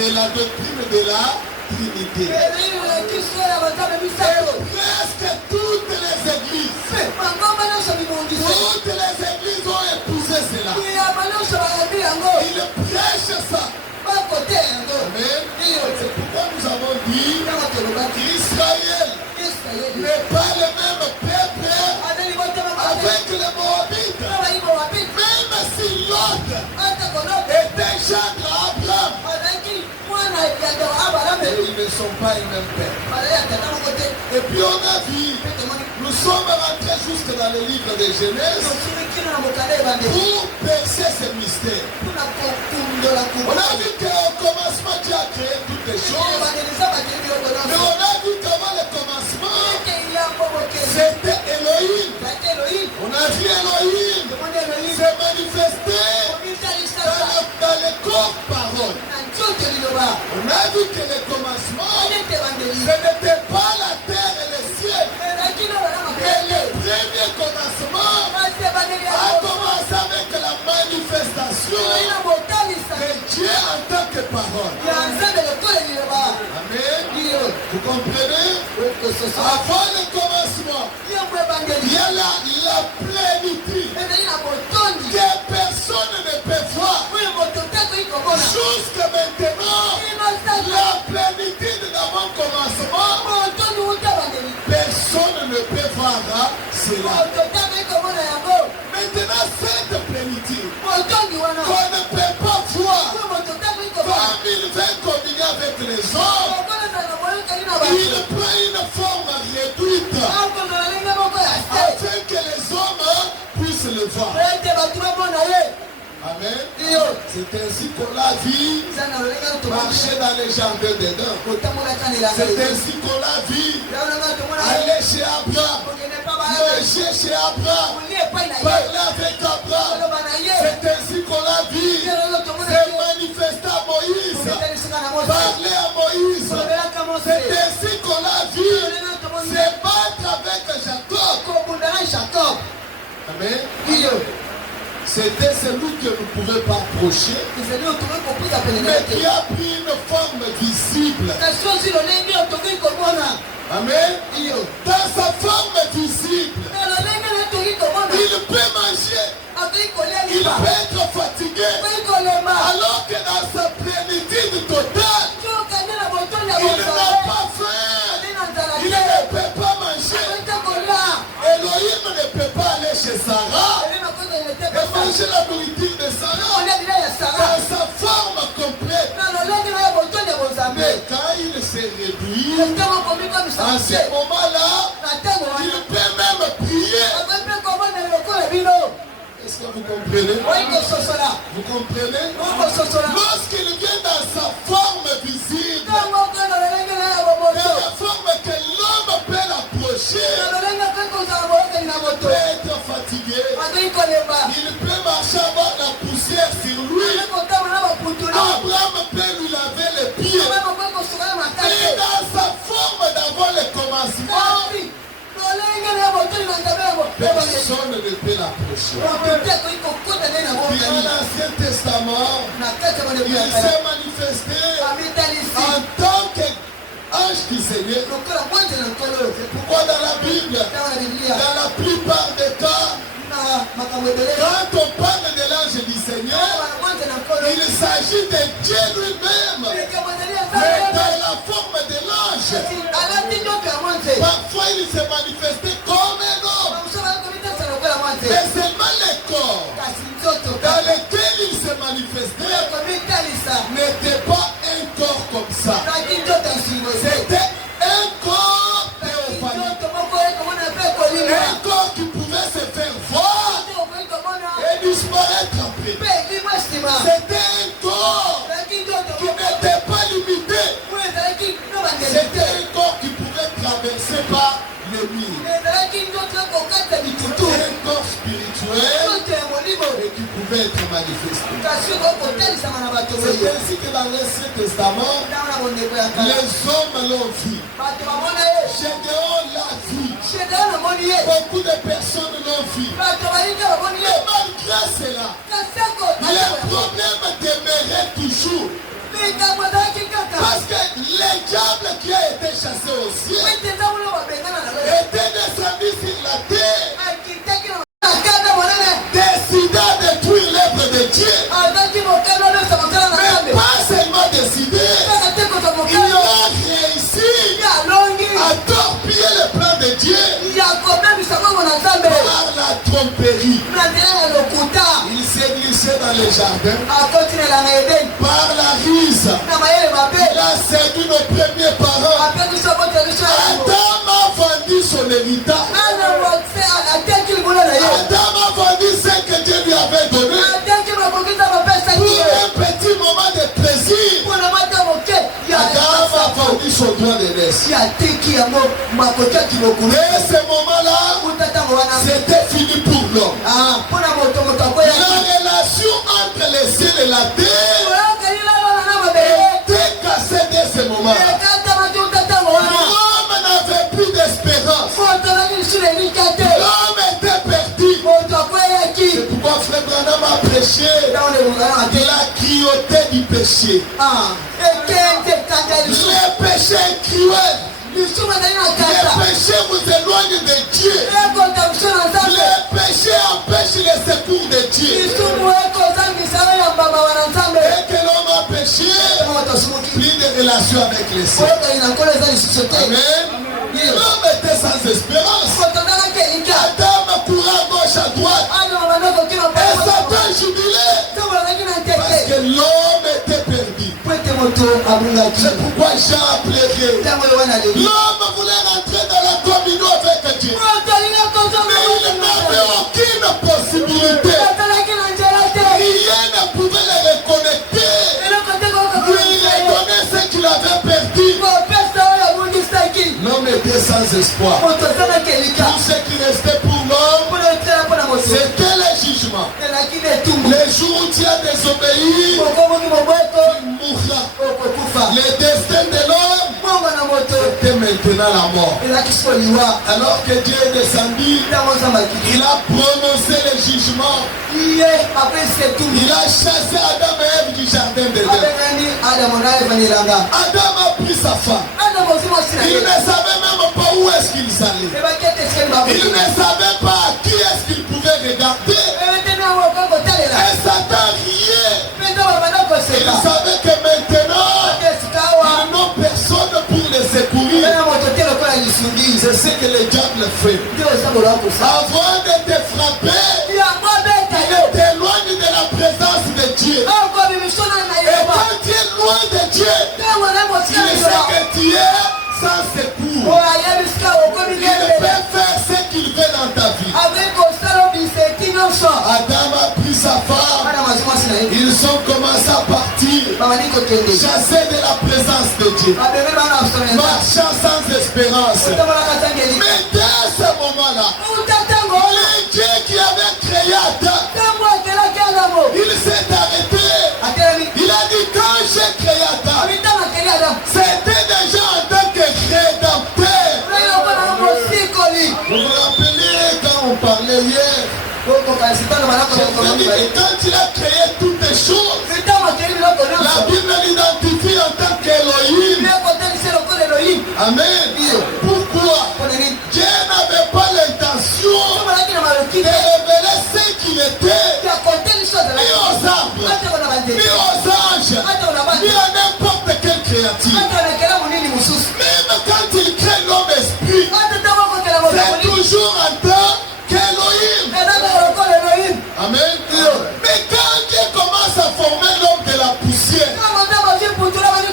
C'est la doctrine de la Trinité. Et presque toutes les églises ont épousé cela. Ils prêchent ça. Amen. C'est pourquoi nous avons dit qu'Israël n'est pas le même peuple avec les Moabites. Même si Lot était gendre à Abraham, ils ne sont pas le même peuple. Et puis on a vu, nous sommes rentrés jusque dans le livre de Genèse pour percer ce mystère. On a vu qu'au commencement Dieu a créé toutes les choses. Mais on a vu qu'avant le commencement, c'était Elohim. On a vu Elohim se manifester dans le corps parole. On a vu que le commencement, ce n'était pas la terre et le ciel. Mais le premier commencement a commencé avec la manifestation de Dieu en tant que parole. Amen. Vous comprenez? Avant le commencement, il y a la plénitude que personne ne peut voir. Jusqu'à maintenant, la plénitude d'avant commencement, personne ne peut voir cela. Maintenant, cette plénitude qu'on ne peut pas voir, comme il vient combiner avec les hommes, il prend une forme réduite afin que les hommes puissent le voir. Amen. C'est ainsi qu'on l'a vu marcher dans les jardins d'Éden. C'est ainsi qu'on l'a vu aller chez Abraham, manger chez Abraham, parler avec Abraham. C'est ainsi qu'on l'a vu se manifester à Moïse, parler à Moïse. C'est ainsi qu'on l'a vu se battre avec Jacob. Amen. C'était celui que nous ne pouvions pas approcher, mais qui a pris une forme visible. Amen. Dans sa forme visible, il peut manger, il peut être fatigué, alors que dans sa plénitude totale, il n'a pas faim, il ne peut pas manger. Elohim ne peut pas aller chez Sarah et manger la nourriture de Sarah dans sa forme complète. Mais quand il se réduit, à ce moment-là, il peut même prier. Est-ce que vous comprenez? Vous comprenez? Lorsqu'il vient dans sa forme visible, dans la forme que l'homme peut l'approcher, il peut être fatigué, il peut marcher avoir la poussière sur lui. Abraham peut lui laver les pieds. Et dans sa forme d'avant le commencement, personne ne peut l'approcher. Puis à l'Ancien Testament, il s'est manifesté en tant qu'ange du Seigneur. C'est pourquoi dans la Bible, dans la plupart des cas, quand on parle de l'ange du Seigneur, il s'agit de Dieu lui-même, mais dans la forme de l'ange. Parfois il s'est manifesté comme un homme, mais seulement le corps dans lequel il s'est manifesté n'était pas un corps comme ça. C'était un corps théophanique, un corps qui pouvait se faire voir et disparaître après. C'était un corps qui n'était pas limité. C'était un corps qui pouvait traverser par les murs. Un corps spirituel et qui pouvait être manifesté. C'est ainsi que dans l'Ancien Testament, les hommes l'ont vu. Gédéon l'a vu. Beaucoup de personnes l'ont vu. Mais malgré cela, les problèmes demeuraient toujours. diable qui a été chassé au ciel était descendu sur la terre, décida de détruire l'œuvre de Dieu. Mais pas seulement décidé, il a réussi à torpiller le plan de Dieu par la tromperie. Il s'est glissé dans le jardin par la ruse. Il a séduit nos premiers parents. Adam a vendu son héritage. Adam a vendu ce que Dieu lui avait donné pour un petit moment de plaisir. Adam a vendu son droit de naissance. Et ce moment-là, c'était fini pour l'homme. La relation entre le ciel et la terre était cassée dès ce moment. L'homme n'avait plus d'espérance. L'homme était perdu. C'est pourquoi Frère Branham a prêché la cruauté du péché. Le péché est cruel. Le péché vous éloigne de Dieu. Le péché empêche les secours de Dieu. Dès que l'homme a péché, plus de relation avec les cieux. Amen. L'homme était sans espérance. Adam courait à gauche, à droite. Et Satan jubilait. Parce que l'homme était perdu. C'est pourquoi Jean a pleuré. L'homme voulait rentrer dans la communion avec Dieu. Mais il n'avait aucune possibilité. Rien ne pouvait le reconnecter. Il a donné ce qu'il avait perdu. L'homme était sans espoir. Tout ce qui restait pour l'homme, c'était le jugement. Le jour où tu as désobéi, tu mourras. Le destin de l'homme était maintenant la mort. Alors que Dieu est descendu, il a prononcé le jugement. Il a chassé Adam et Ève du jardin d'Éden. Adam a pris sa femme. Il ne savait même pas où est-ce qu'ils allaient. Il ne savait pas à qui est-ce qu'il pouvait regarder. Et Satan riait. Il savait que maintenant, ils n'ont personne pour les secourir. C'est ce que le diable fait. Avant de te frapper, il t'éloigne de la présence de Dieu. Et quand tu es loin de Dieu, il sait que tu es sans secours. Il peut faire ce qu'il veut dans ta vie. Adam a pris sa femme. Ils ont commencé à partir, chassés de la présence de Dieu, marchant sans espérance. Mais dès ce moment-là, le Dieu qui avait créé Adam, il s'est arrêté. Il a dit, quand j'ai créé Adam, c'était déjà en tant que rédempteur. Vous vous rappelez quand on parlait hier, quand il a créé toutes les choses, la Bible l'identifie en tant qu'Elohim. Amen. Pourquoi? Dieu n'avait pas l'intention de révéler ce qu'il était, ni aux arbres, ni aux anges, ni à n'importe quelle créature. Même quand il crée l'homme esprit, c'est toujours en tant qu'Elohim. Amen. Mais quand Dieu commence à former l'homme de la poussière,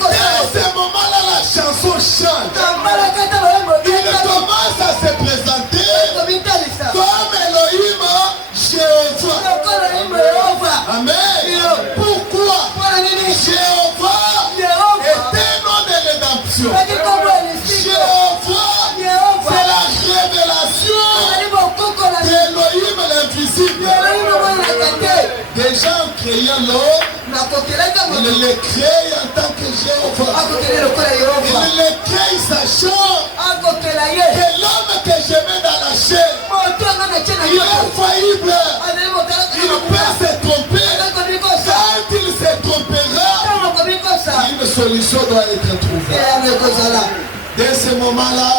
dès ce moment-là, la chanson chante. Il commence à se présenter comme Elohim, Jéhovah. Amen. Pourquoi? Jéhovah est un nom de rédemption. Jéhovah, c'est la révélation d'Elohim l'invisible. Déjà en créant l'homme, il le crée en tant que Jéhovah. Il le crée sachant que l'homme que je mets dans la chair, il est faillible. Il peut se tromper. Quand il se trompera, il ne saura solution doit être trouvée. Dès ce moment-là,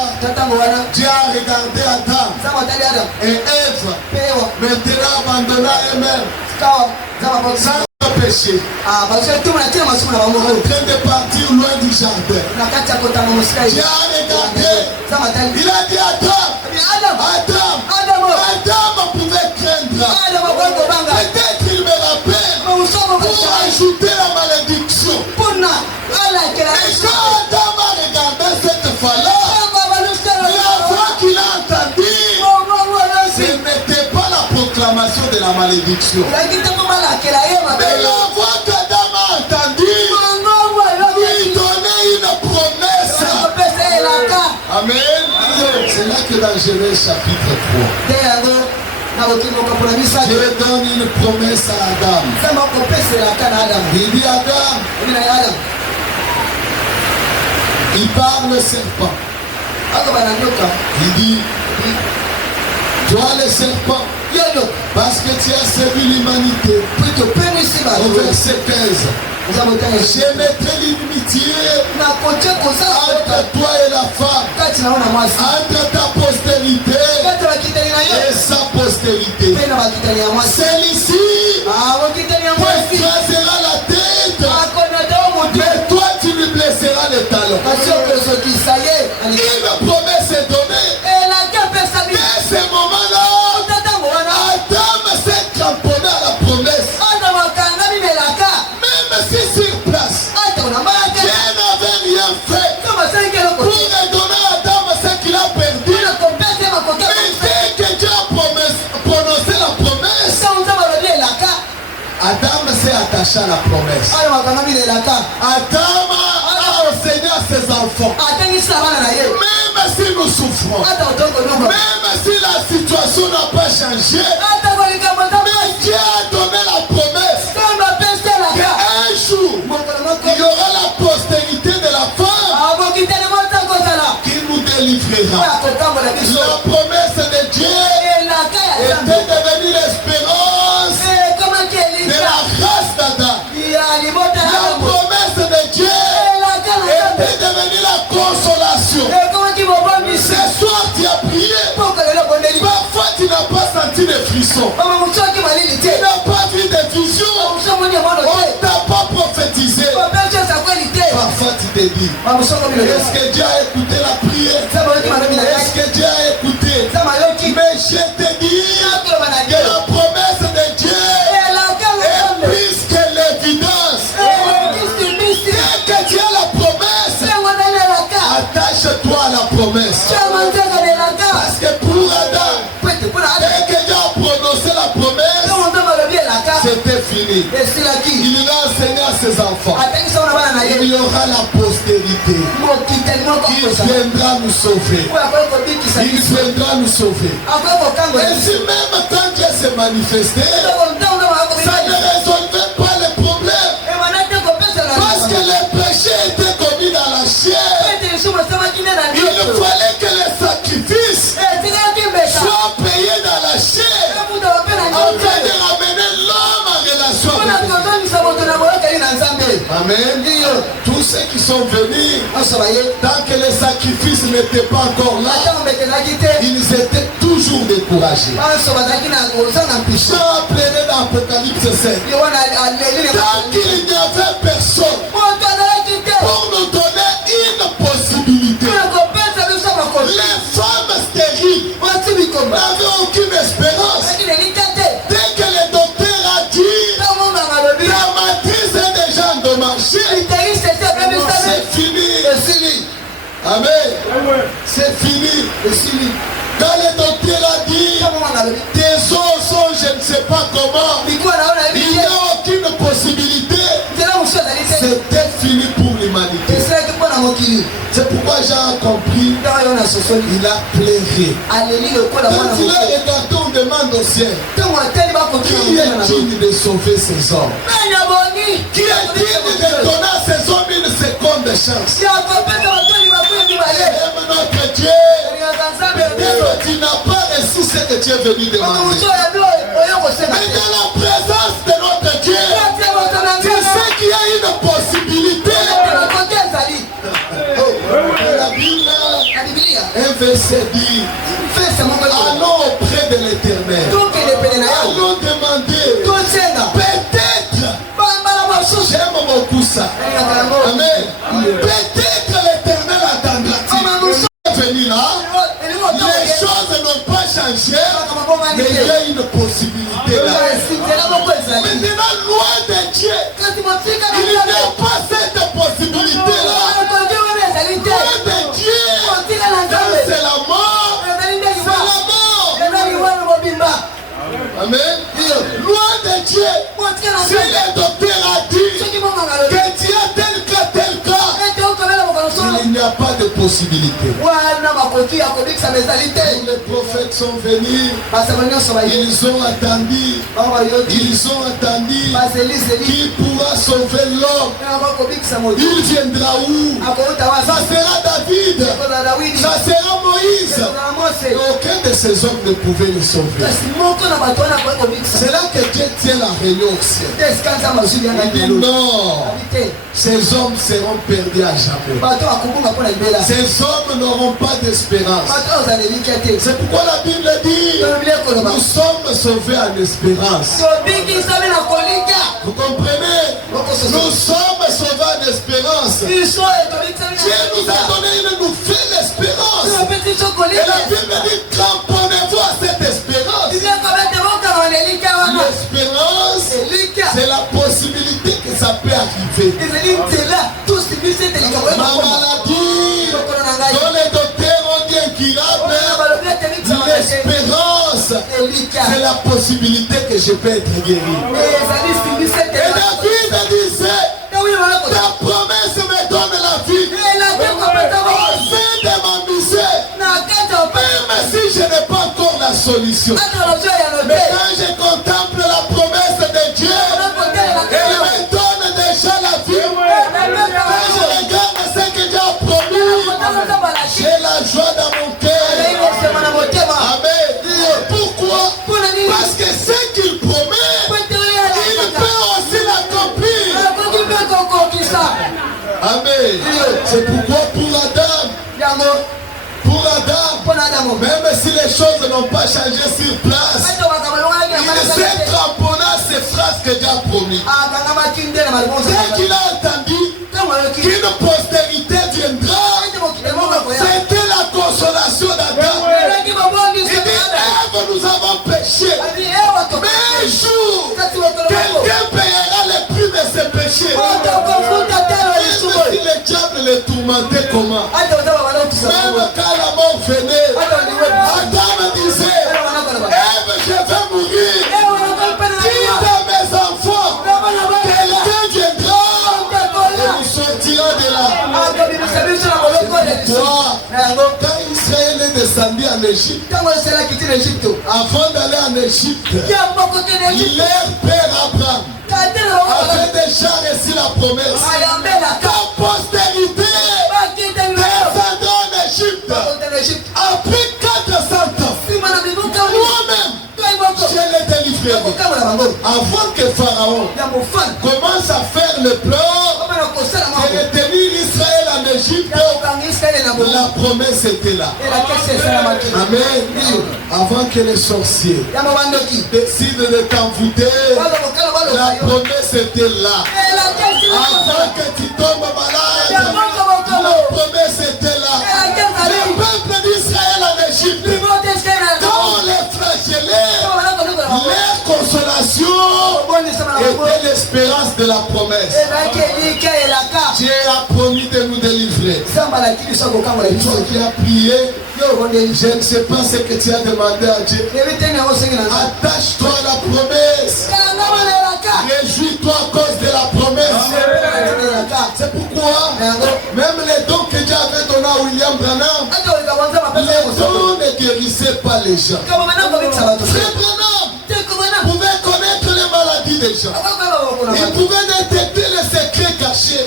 Dieu a regardé Adam et Ève, maintenant abandonna eux-mêmes, sans péché, en train de partir loin du jardin. Dieu a regardé, il a dit Adam pouvait craindre. Peut-être il me rappelle pour ajouter la malédiction. Et quand Adam a regardé cette fois-là, la voix qu'il a entendue, ce n'était pas la proclamation de la malédiction. Mais la voix qu'Adam a entendue lui donnait une promesse. Amen. C'est là que dans Genèse chapitre 3, Dieu donne une promesse à Adam. Il dit Adam, il parle au serpent. Il dit, toi le serpent, parce que tu as servi l'humanité. Au verset 15. Je mettrai l'inimitié entre toi et la femme, entre ta postérité et sa postérité. Celle-ci t'écrasera la tête, mais toi tu lui blesseras le talon. Une promesse est donnée. Dès ce moment-là, Adam s'est cramponné à la promesse. Même si sur place, Dieu n'avait rien fait pour redonner à Adam ce qu'il a perdu. Mais dès que Dieu a prononcé la promesse, Adam s'est attaché à la promesse. Adam a enseigné à ses enfants. Même si nous souffrons, même si la situation n'a pas changé, mais Dieu a donné la promesse qu'un jour, il y aura la postérité de la femme qui nous délivrera. La promesse de Dieu était devenue l'espérance de la race d'Adam. La promesse de Dieu était devenue la consolation. Ce soir tu as prié, parfois tu n'as pas senti de frissons, tu n'as pas vu de visions, on ne t'a pas prophétisé. Parfois tu te dis, est-ce que Dieu a écouté la prière? Est-ce que Dieu a écouté? Mais je te dis que la promesse de Dieu est plus que l'évidence. Dès que Dieu a la promesse, attache-toi à la promesse. Parce que pour Adam, dès que Dieu a prononcé la promesse, c'était fini. Il l'a enseigné à ses enfants. Il y aura la postérité qui viendra nous sauver. Il viendra nous sauver. Et si même quand Dieu s'est manifesté, ça ne résolvait pas les problèmes. Parce que les péchés étaient commis dans la chair. Il fallait que les sacrifices soient payés dans la chair afin de ramener l'homme en relation avec Dieu. Amen. Tous ceux qui sont venus, tant que les sacrifices n'étaient pas encore là, ils étaient toujours découragés. Ça appelait dans Apocalypse 7. Tant qu'il n'y avait personne pour nous donner une possibilité, les femmes stériles n'avaient aucune espérance. Dès que le docteur a dit la matrice est déjà endommagée, c'est fini. Amen. C'est fini. Quand le docteur a dit tes os sont je ne sais pas comment, il n'y a aucune possibilité, c'était fini pour l'humanité. C'est pourquoi j'ai compris, il a pleuré. Quand il a regardé, on demande au ciel, qui est digne de sauver ces hommes? Qui est digne de donner à ces hommes une seconde chance? Aime notre Dieu. Peut-être tu n'as pas reçu ce que tu es venu demander. Mais dans la présence de notre Dieu, tu sais qu'il y a une possibilité verset dit, allons auprès de l'Éternel. Allons demander. Peut-être. J'aime beaucoup ça. Amen. Peut-être l'Éternel attendra-t-il. Venir là, les choses n'ont pas changé, mais il y a une possibilité là. Maintenant, loin de Dieu, il n'y a pas cette possibilité là. Loin de Dieu, c'est la mort. C'est la mort. Amen. Loin de Dieu, si le docteur a dit que tu as tel cas, il n'y a pas de possibilité. Les prophètes sont venus, ils ont attendu, qui pourra sauver l'homme. Il viendra où? Ça sera David, ça sera Moïse. Aucun de ces hommes ne pouvait le sauver. C'est là que Dieu tient la réunion au ciel. Il dit non, ces hommes seront perdus à jamais. Ces hommes n'auront pas d'espérance. C'est pourquoi la Bible dit, nous sommes sauvés en espérance. Vous comprenez? Nous sommes sauvés en espérance. Dieu nous a donné une nouvelle espérance. Et la Bible dit, cramponnez-vous à cette espérance. L'espérance, c'est la possibilité que ça peut arriver. Ma maladie, dont les docteurs ont dit incurable, l'espérance, c'est la possibilité que je peux être guéri. Et David disait, ta promesse me donne la vie. Au sein de ma misère, même si je n'ai pas encore la solution, mais quand je contemple la promesse de Dieu, elle me donne déjà la vie. Quand je regarde ce que Dieu a promis, j'ai la joie dans mon cœur. Amen. Pourquoi? Parce que ce qu'il promet, il peut aussi l'accomplir. Amen. C'est pourquoi pour Adam, même si les choses n'ont pas changé sur place, il s'est cramponné à ces phrases que Dieu a promis. Dès qu'il a entendu qu'une postérité viendra, c'était la consolation d'Adam. Il dit, Ève, nous avons péché. Mais un jour, quelqu'un payera les prix de ses péchés. Même si le diable les tourmentait comment? Même quand la mort venait, Adam disait, Ève, je vais mourir. Dites à mes enfants, quelqu'un viendra et nous sortira de là. Quand Israël est descendu en Égypte, avant d'aller en Égypte, leur père Abraham avait déjà reçu la promesse. Ta postérité descendra en Égypte. Après 400 ans, moi-même, je les délivrerai. Avant que Pharaon commence à faire le plan de retenir Israël en Égypte, la promesse était là. Amen. Avant que les sorciers décident de t'envoûter, la promesse était là. Avant que tu tombes malade, la promesse était là. Le peuple d'Israël en Égypte, quand on les flagellait, leur consolation était l'espérance de la promesse. Dieu a promis de nous délivrer. Toi qui as prié, je ne sais pas ce que tu as demandé à Dieu. Attache-toi à la promesse. Réjouis-toi à cause de la promesse. C'est pourquoi même les dons que Dieu avait donnés à William Branham, les dons ne guérissaient pas les gens. Frère Branham pouvait connaître les maladies des gens. Il pouvait détecter les secrets cachés.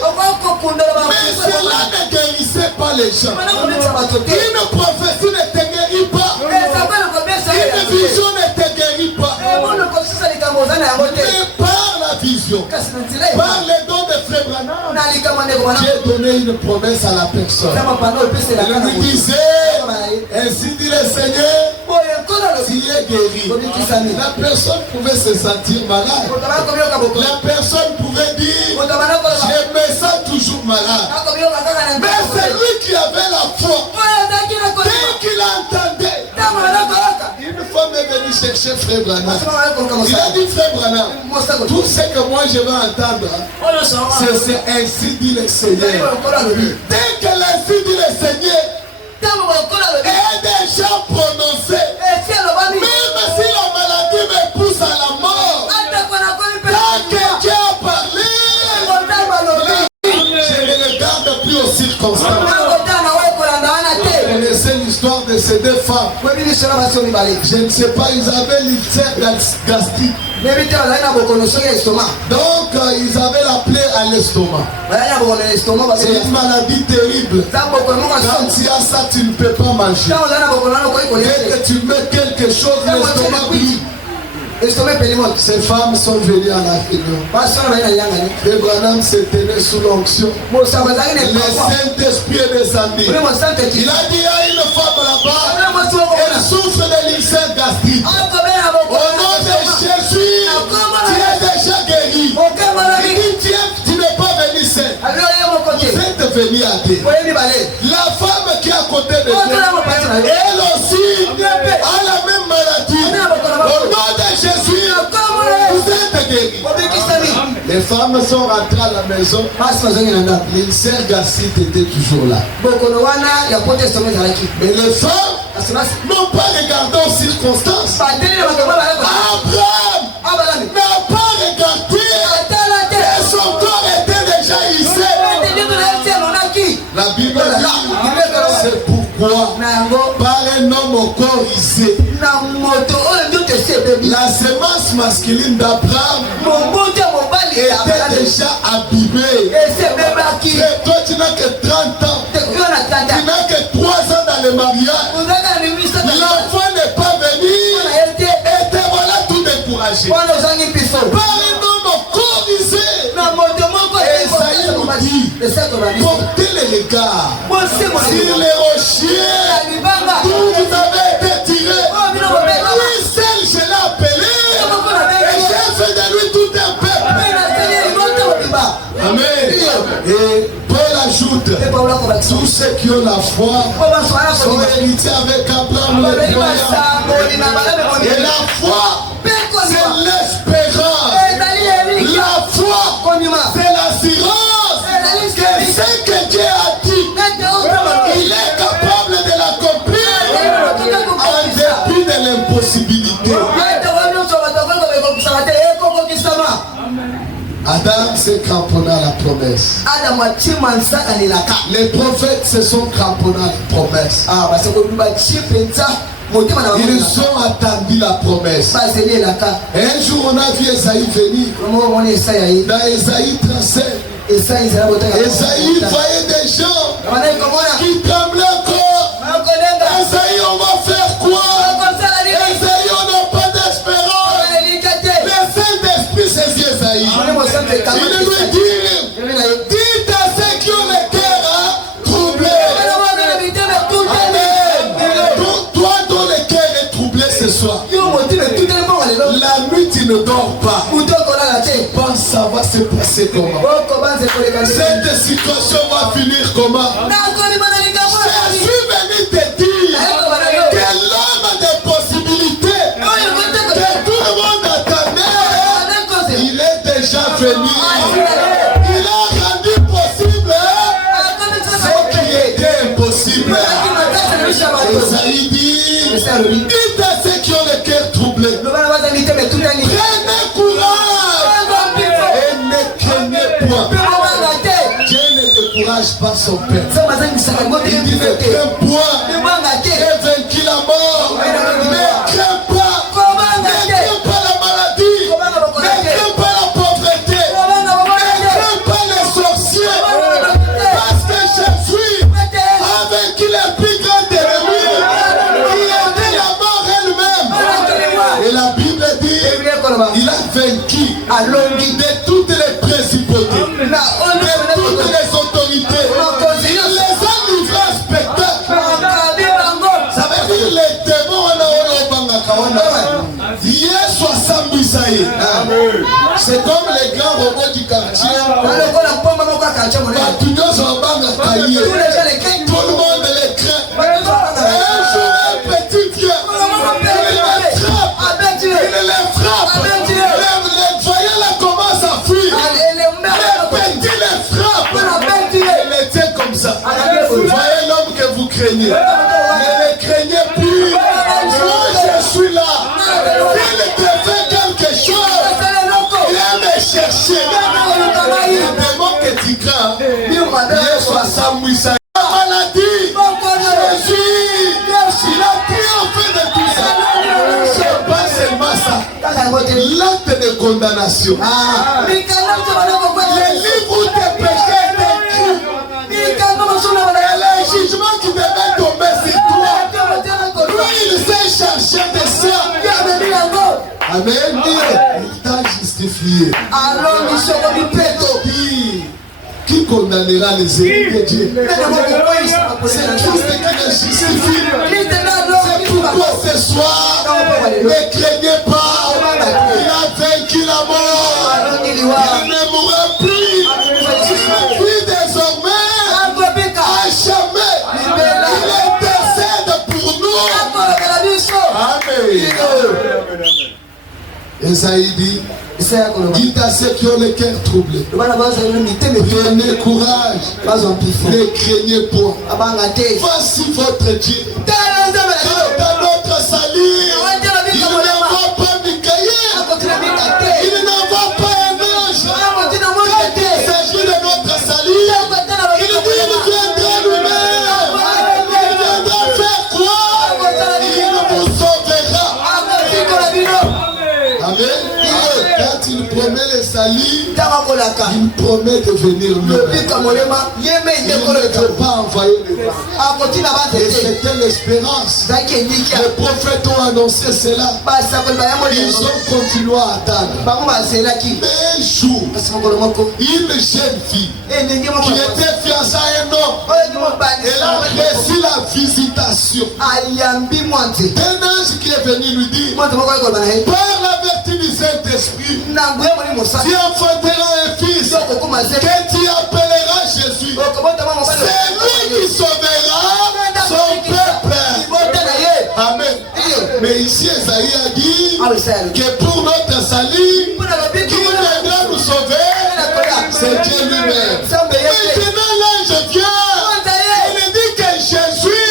Mais cela ne guérissait pas les gens. Une prophétie ne te guérit pas. Une vision ne te guérit pas. Mais par la vision, par les dons de Frère Branham, j'ai donné une promesse à la personne. Il lui disait, Ainsi dit le Seigneur, tu es guéri. La personne pouvait se sentir malade. La personne pouvait dire, je me sens toujours malade. Mais c'est lui qui avait la foi. Dès qu'il entendait, une femme est venue chercher Frère Branham. Il a dit, Frère Branham, tout ce que moi je vais entendre, c'est ainsi dit le Seigneur. Dès que l'ainsi dit le Seigneur est déjà prononcé, même si la maladie me pousse à la mort, tant que Dieu a parlé, je ne regarde plus aux circonstances. Vous connaissez l'histoire de ces deux femmes. Je ne sais pas, ils avaient l'ulcère gastrique. Donc ils avaient la plaie à l'estomac. C'est une maladie terrible. Quand tu as ça, tu ne peux pas manger. Dès que tu mets quelque chose, l'estomac brille. Ces femmes sont venues à la réunion. Et Branham se tenait sous l'onction. Le Saint-Esprit est descendu. Il a dit, il y a une femme là-bas, elle souffre de l'ulcère gastrique. Au nom de Jésus, tu es déjà guéri. Il dit, tu n'es pas venu seul. Vous êtes venu à Dieu. La femme qui est à côté de toi, elle aussi a la même maladie. Au nom de Jésus, vous êtes guéris. Les femmes sont rentrées à la maison. L'ulcère gastrique était toujours là. Mais les femmes n'ont pas regardé aux circonstances. Abraham n'a pas regardé. Et son corps était déjà hissé. La Bible dit, c'est pourquoi par un homme au corps hissé, la semence masculine d'Abraham était déjà abîmée. Et toi tu n'as que 30 ans, tu n'as que 3 ans dans le mariage, l'enfant n'est pas venu et te voilà tout découragé. Par un homme au corps hissé, Esaïe nous dit, portez les regards sur les rochers d'où vous avez été tiré. Lui seul je l'ai appelé et j'ai fait de lui tout un peuple. Amen. Et Paul ajoute, tous ceux qui ont la foi sont héritiers avec Abraham le croyant. Et la foi, c'est l'espérance. La foi, c'est l'assurance que ce que Dieu a dit, il est capable de l'accomplir en dépit de l'impossibilité. Adam s'est cramponné à la promesse. Les prophètes se sont cramponnés à la promesse. Ils ont attendu la promesse. Et un jour on a vu Esaïe venir. Dans Esaïe 37, Esaïe voyait des gens qui tremblaient encore. Esaïe, on va faire quoi? Esaïe, on n'a pas d'espérance. Le Saint-Esprit saisit Esaïe. Il lui dit, dites à ceux qui ont le cœur troublé. Amen. Toi dont le cœur est troublé ce soir, la nuit tu ne dors pas. Tu penses ça va se passer comment? Cette situation va finir comment? Je suis venu te dire que l'homme des possibilités que tout le monde attendait, il est déjà venu. Il a rendu possible ce qui était impossible. Esaïe dit, dites à ceux qui ont le cœur troublé, prenez courage et ne craignez point. Dieu ne décourage pas son peuple. Il dit, ne crains point, j'ai vaincu la mort. Ne crains pas, ne crains pas la maladie, ne crains pas la pauvreté, ne crains pas les sorciers, parce que je suis avec les plus grands ennemis qui était la mort elle-même. Et la Bible dit, il a vaincu de toutes les principautés, de toutes les autorités. Il les a livrés en spectacle. robot du quartier. Tout le monde les craint. Un jour, un petit vient. Il les frappe. Les voyants là commencent à fuir. Les petits les frappent. Il les tient comme ça. Vous voyez l'homme que vous craignez. Ne les craignez plus. Moi, je suis là. Il te fait quelque chose. Viens me chercher. Le démon que tu crains. Il est 60 maladie. Jésus, il a triomphé de tout ça. C'est pas seulement ça. L'acte de condamnation. Les livres où tes péchés étaient écrits. Et le jugement qui devait tomber sur toi. Lui, il s'est chargé de ça. Amen. Il t'a justifié. Qui condamnera les ennemis de Dieu? C'est Christ qui les justifie. C'est pourquoi ce soir, ne craignez pas. Il a vaincu la mort. Il ne mourra plus. Puis désormais, à jamais, il intercède pour nous. Amen. Esaïe dit, dites à ceux qui ont le cœur troublé, prenez courage, ne craignez point. Voici votre Dieu. Dans notre salut, il n'envoie pas Michael, il n'envoie pas un ange. Quand il s'agit de notre salut, il dit il viendra lui-même. Il viendra faire quoi? Il vous sauvera. Amen. Quand il promet le salut, il promet de venir lui-même. Il ne peut pas envoyer les gens. Et c'était l'espérance. Les prophètes ont annoncé cela. Ils ont continué à attendre. Mais un jour, une jeune fille qui était fiancée à un homme, elle a reçu la visitation d'un ange qui est venu lui dire, par la vertu du Saint-Esprit, tu enfanteras un fils que tu appelleras Jésus. C'est lui qui sauvera son peuple. Amen. Mais ici, Esaïe a dit que pour notre salut, qui viendra nous sauver, c'est Dieu lui-même. Maintenant, l'ange vient. Il dit que Jésus,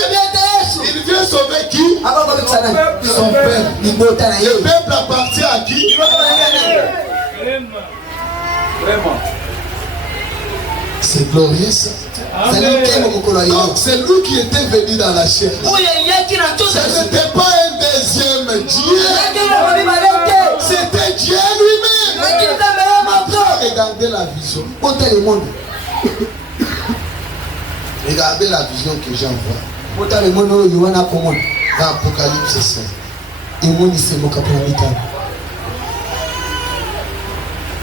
il vient sauver qui? Son peuple. Le peuple appartient à qui? Vraiment. C'est glorieux ça. Donc c'est lui qui était venu dans la chair. Ce n'était pas un deuxième Dieu. C'était Dieu lui-même. Regardez la vision. Regardez la vision que j'envoie. Dans Apocalypse 5.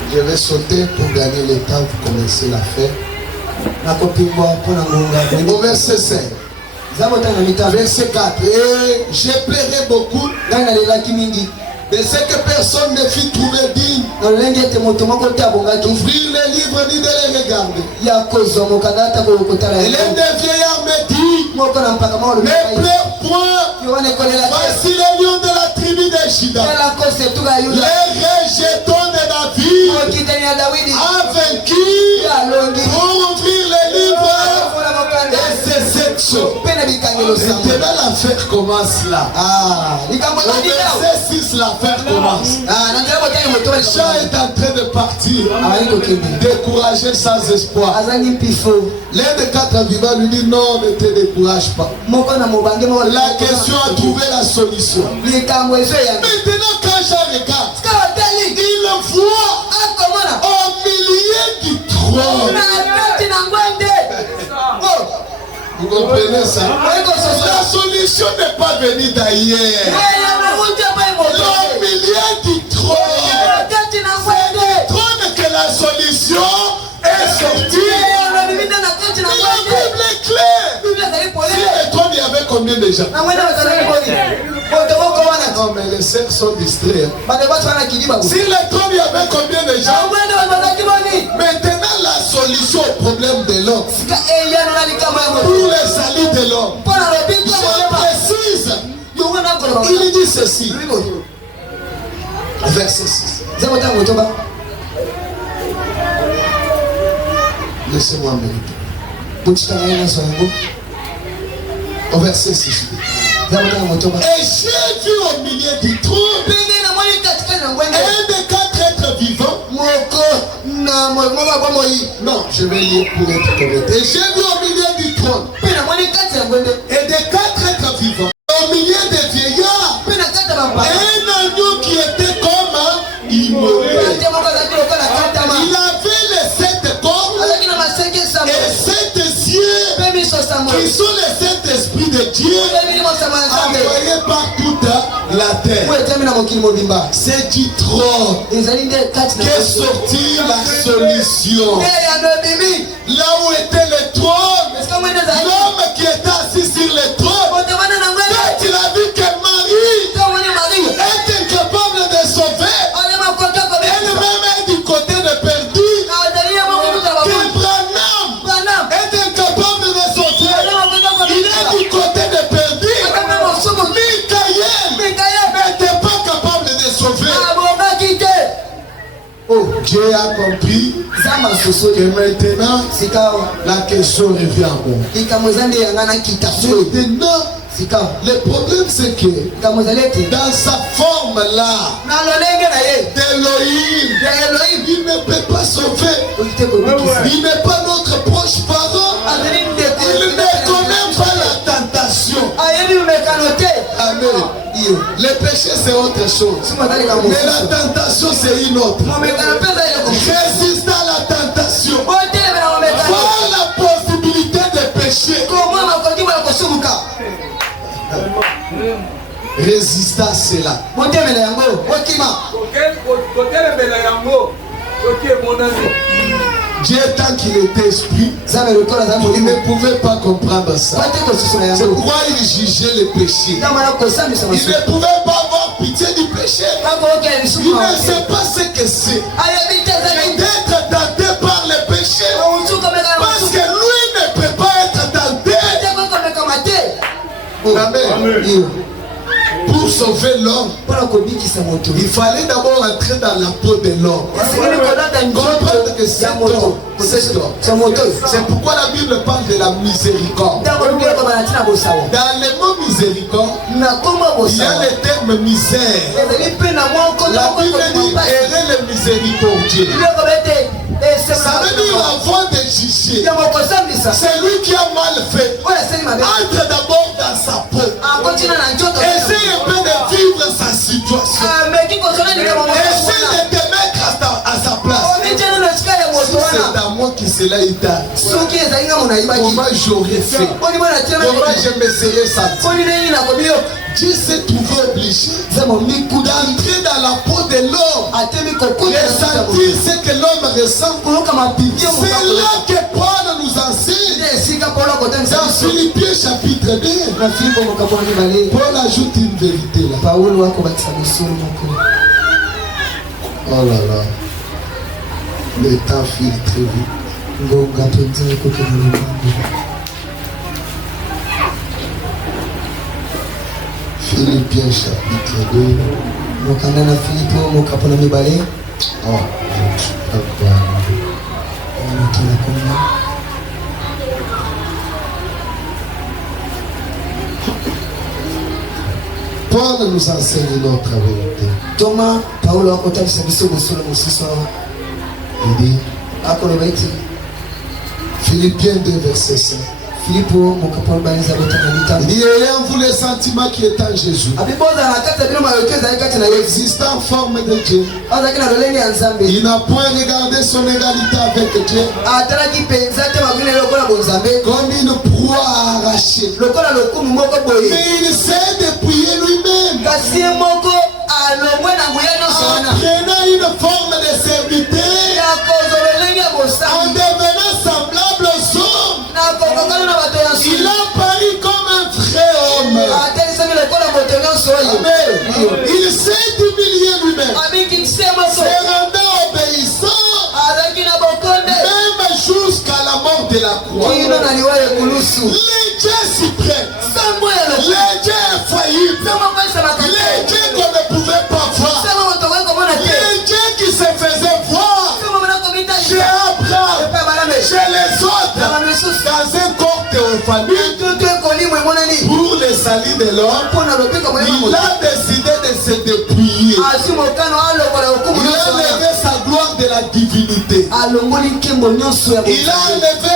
Je vais sauter pour gagner le temps pour commencer l'affaire. Au verset 5. Verset 4. Et j'ai pleuré beaucoup de ce que personne ne fit trouver digne d'ouvrir les livres ni de les regarder. Et l'un des vieillards me dit, ne pleure point. Voici les lions de la tribu de Juda. Les rejetons de David a vaincu pour ouvrir les livres. Et c'est cette chose. Maintenant l'affaire commence là. Au verset 6, l'affaire commence. Jean est en train de partir, découragé sans espoir. L'un des 4 vivants lui dit non, ne te décourage pas. La question a trouvé la solution. Maintenant quand Jean regarde, il voit au milieu du trône. Vous comprenez ça? La solution n'est pas venue d'ailleurs. Au milieu du trône, c'est du trône que la solution est sortie. La Bible est claire. Si le trône, il y avait combien de gens? Non, mais les sœurs sont distraits. Si le trône, il y avait combien de gens? Maintenant, la solution au problème de l'homme, pour le salut de l'homme, je précise, il dit ceci. Verset 6. Laissez-moi méditer. Au verset 6. Et j'ai vu au milieu du trône un des 4 êtres vivants. Non, je vais lire pour être correct. Et j'ai vu au milieu du trône et des 4 êtres vivants, au milieu des vieillards, un agneau qui était comme immolé. Il avait les 7 cornes et 7 yeux qui sont les 7 esprits de Dieu envoyés par toute la terre. C'est du trône qu'est sortie la solution. Là où était le trône, l'homme qui était assis sur le trône, quand il a vu que Marie est incapable de sauver, elle-même est du côté de perdu, que Branham est incapable de sauver, il est du côté de perdu. Michael n'était pas capable de sauver. Oh, Dieu a compris que maintenant la question revient à moi. Maintenant, le problème c'est que dans sa forme là d'Elohim, il ne peut pas sauver. Il n'est pas notre proche parent. Il ne connaît pas la tentation. Amen. Le péché c'est autre chose, mais la tentation c'est une autre. Résiste à la tentation. Voir la possibilité de pécher. Résiste à cela. Dieu, tant qu'il était esprit, il ne pouvait pas comprendre ça. C'est pourquoi il jugeait le péché. Il ne pouvait pas avoir pitié du péché. Il ne sait pas ce que c'est d'être tenté par le péché. Parce que lui ne peut pas être tenté. Amen. Pour sauver l'homme, il fallait d'abord entrer dans la peau de l'homme. Comprendre que c'est c'est pourquoi la Bible parle de la miséricorde. Dans le mot miséricorde, il y a le terme misère. La Bible dit errer le miséricordieux. Ça veut dire avant de juger, c'est lui qui a mal fait. Entre d'abord dans sa peau. Essaye un peu de vivre sa situation. Essaye de te mettre à sa place. Si c'est à moi qui cela est arrivé, comment j'aurais fait? Comment je me serais senti? Dieu s'est trouvé obligé d'entrer dans la peau de l'homme, de sentir ce que l'homme ressent. C'est là que Paul nous enseigne. Dans Philippiens chapitre 2, Paul ajoute une vérité là. Oh là là, le temps file très vite. Philippiens chapitre 2. Oh, Paul nous enseigne notre vérité. Thomas, Paulo akotalisha bisomo Il dit Philippiens 2 verset 5. Filipo mukapolo banza botangalita. Il dit ayant vous les sentiments qui est en Jésus. Existe en forme de Dieu. Il n'a point regardé son égalité avec Dieu comme une proie arrachée. Mais il s'est dépouillé lui-même en prenant une forme de serviteur, en devenant semblable aux hommes. Il a paru comme un vrai homme. Amen. croix. kino na liwaya kulusu Les dieux suprêmes. sambo ya lo Les dieux infaillibles. sama pesa Les makate dieux qu'on ne pouvait pas voir. sama motowe ko mona te Les dieux qui se faisaient voir sama mona ko bita chez Abraham, pa balame chez les autres, sama mesusu dans un corps théophanique, tutu ekolimu emonani pour le salut de l'homme, mpona lobiko molema il moto a décidé de se dépouiller. asi mokano alokola okumu Il a nyonso enlevé sa gloire de la divinité. alongoli nkembo nyonso ya Il a enlevé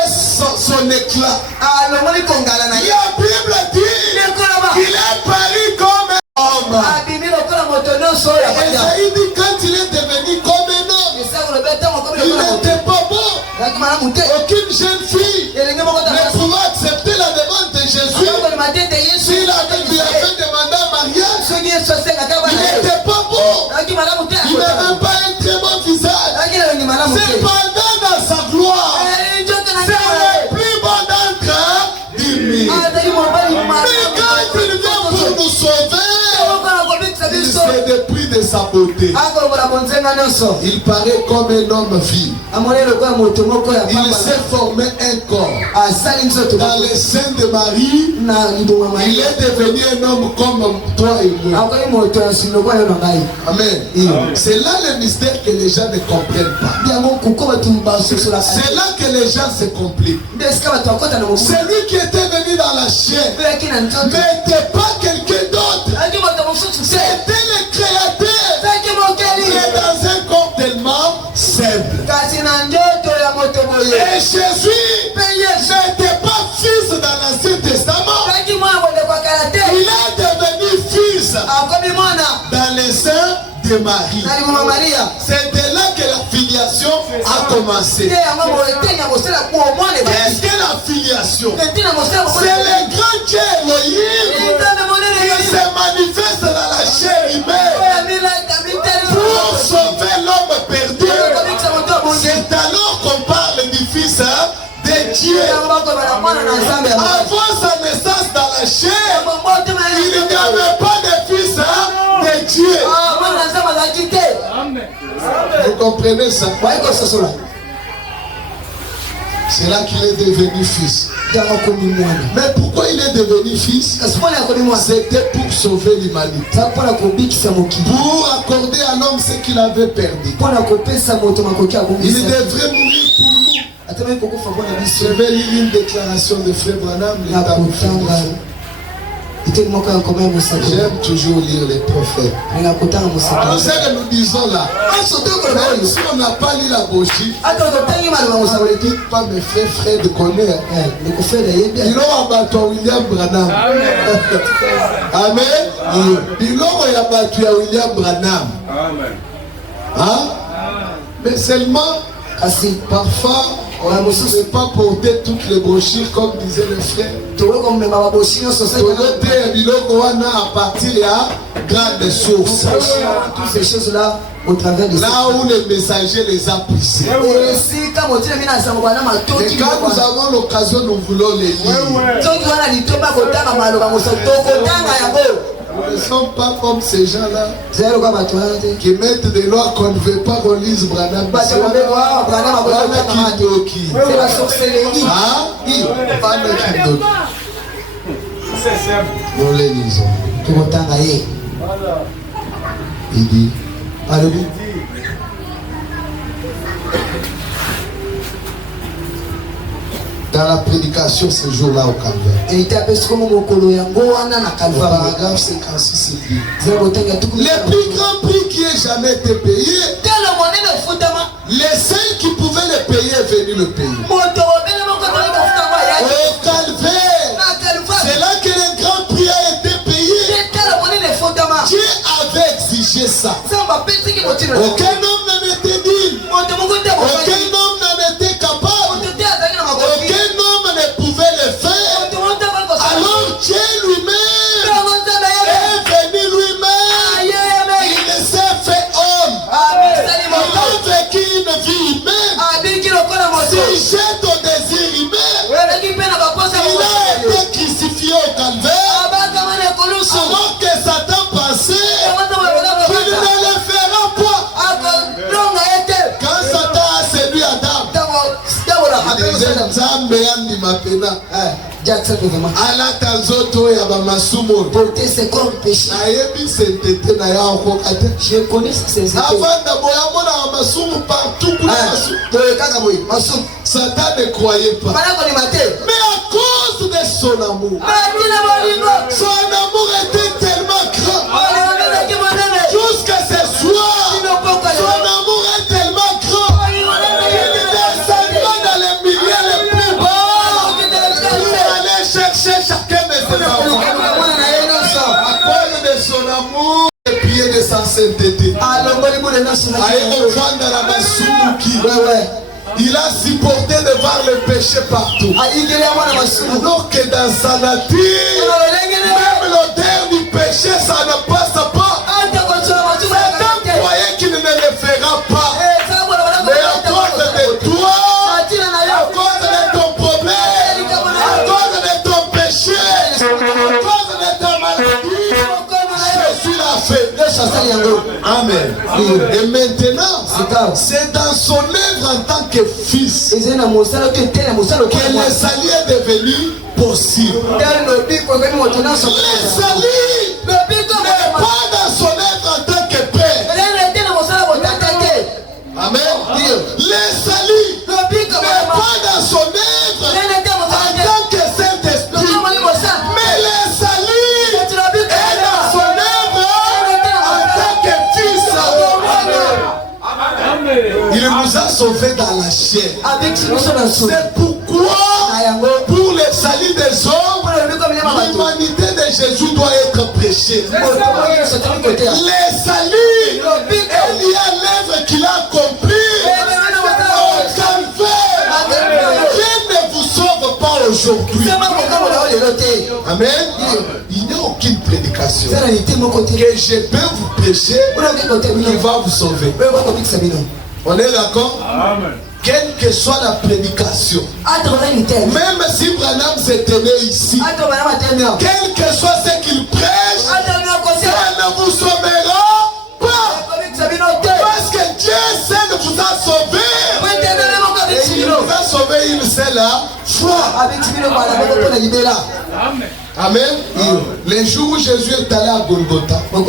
son éclat. alongoli kongala na ye La Bible dit nekoloba qu'il est paru comme un homme. abimi lokola moto nyonso oyo Et akoya ça, il dit quand il est devenu comme un homme, esako lobe ntango okomi il lokola moto n'était pas bon. zalaki malamu te Aucune jeune fille elenge moko ne pouvait accepter la demande de Jésus. akolima te te yesu S'il lui avait demandé un mariage, soki yesu asengaka il bana ye n'était pas beau. zalaki malamu te Il n'avait pas un très bon visage. zalaki na elongi malamu te Cependant, dans sa gloire, nzoto na c'est le plus bon d'entre 10 000. azali mobali Mais quand il vient pour nous sauver, okola kobikisa il biso s'est dépouillé de sa beauté. akolobola bonzenga nyonso Il paraît comme un homme vie. amoni lokola moto moko ya Il pamba s'est formé un corps. asali nzoto Dans le sein de Marie, na libonga il maria est devenu un homme comme toi et moi. akoki moto ya sino lokola yo na ngai Amen. C'est là le mystère que les gens ne comprennent pas. yango kuko bato basosola C'est là que les gens se compliquent. nde esika bato bakota na mobu Celui qui était venu dans la chair oyaki na nzoto n'était pas quelqu'un d'autre. aki moto mosusu te C'était le Créateur. taki Il mokeli est dans un corps tellement simple. kasi na nzoto ya moto boye Et Jésus mpe yesu n'était pas fils dans l'Ancien Testament. taki mwana bondeko akala te Il est devenu fils akomi mwana dans le sein de Marie. na libonga maria C'est de là que la filiation a commencé. te yango boye etina mosala kuo mwana Qu'est-ce que la filiation? etina mosala C'est le grand Dieu Elohim nzambe monene qui se manifeste dans la chair humaine oya milaka mitali pour sauver l'homme perdu. kobikisa moto ya bonze C'est alors qu'on parle du Fils de Dieu. yango bakoba na mwana na nzambe ya Avant sa naissance dans la chair, motema il n'y avait pas de Fils de Dieu. mwana na nzambe azalaki te Vous comprenez ça? bayi kososola C'est là qu'il est devenu fils. ntango akomi mwana Mais pourquoi il est devenu fils? kasi mpona akomi mwana C'était pour sauver l'humanité. za mpona kobikisa mokili Pour accorder à l'homme ce qu'il avait perdu. mpona kopesa moto makoki Il abongisa devrait mourir pour nous. atamaki kokufa mpona biso Je vais lire une déclaration de Frère Branham. na kotanga eteli moko ya koma ya mosako J'aime toujours lire les prophètes. na kotanga Tout mosako ce que nous disons là, même si on n'a pas lu la brochure, ata totangi maloba mosako ne dites pas mes frères, Fred connaît. lekofreda yebi Ils ont abattu William Branham. Amen. Ils ont abattu William Branham. Hein? Mais seulement, kasi parfois, on ne peut pas porter toutes les brochures comme disaient les frères. tokoki komema baboshi nyonso Togote biloko wana à partir ya grande source. toutes ces choses là au travers de Là où le messager les a poussés. esika motina mi na sango bana Et matoki quand nous avons l'occasion, nous voulons les lire. soki wana litomba kotanga maloba mosako tokotanga yango Nous ne sommes pas comme ces gens-là zali lokola bato wana te qui mettent des lois qu'on ne veut pas qu'on lise Branham. bato babengwa brana Wana makotanga kidoki. c'est la sorcellerie Ah? Wana kidoki. Nous les lisons. tokotanga ye Il dit, alobi dans la prédication ce jour-là au Calvaire. eite apesi komo mokolo yango wana na Au calvaire paragraphe 56, il dit, zali kotanga tukuli le plus grand prix qui ait jamais été payé, telo monene efutama les seuls qui pouvaient le payer est venu le payer. moto obele moko toli kofutama yaki Au Calvaire, na calvaire c'est là que le grand prix a été payé. telo monene efutama Dieu avait exigé ça. nzambe apesiki motino Aucun homme n'en était digne. moto moko te Aucun bokaki homme n'en était capable. moto te azalaki na makoki Aucun homme ne pouvait le faire. moto moko te bali kosala Alors Dieu lui-même ntango nzambe yebe est venu lui-même. ayebe Il s'est fait homme. abikisali Il moto a vécu une vie humaine. abiki lokola moto Sujet au désir humain. oyelaki mpe na baposa Il a été crucifié au calvaire. abakama na ekolusu Alors que Satan pensait yango nzambe qu'il ne le fera pas. Nzambe andima pena. Jackson vraiment. Alata nzoto ya bamasumo. Porter ses corps péchés. Ayebi sentete na ya okokate. Je connais ces étés. Avant d'abord na masumo partout pour masumo. Satan ne croyait pas. Mais à cause de son amour. Son amour était tellement grand. Jusqu'à ce soir. Son amour est tellement grand. Il descend dans les milieux les plus bas. Pour aller chercher chacun de ses enfants. À cause de son amour. Les pieds de sa sainteté. Il a supporté de voir le péché partout. Alors que dans sa nature, même l'odeur du péché, ça ne passe pas. Satan croyait qu'il ne le fera pas. Mais à cause de toi, à cause de ton problème, à cause de ton péché, à cause de ta maladie, Jésus l'a fait. Amen. Et maintenant, c'est dans son œuvre en tant que fils que le salut est devenu possible. Le salut n'est pas dans son œuvre en tant que père. Amen. Le salut n'est pas dans son œuvre en tant que Saint-Esprit. Mais le salut est dans son œuvre en tant que fils. Il nous a sauvés dans la chair. C'est pourquoi, pour le salut des hommes, l'humanité de Jésus doit être prêchée. Le salut est lié à l'œuvre qu'il a accomplie au calvaire. Dieu ne vous sauve pas aujourd'hui. Amen. Il n'y a aucune prédication que je peux vous prêcher qui va vous sauver. On est d'accord? Quelle que soit la prédication, même si Branham s'est tenu ici, quel que soit ce qu'il prêche, ça ne vous sauvera pas. Parce que Dieu seul vous a sauvé. Et il vous a sauvé une seule fois. Amen. Les jours où Jésus est allé à Golgotha, le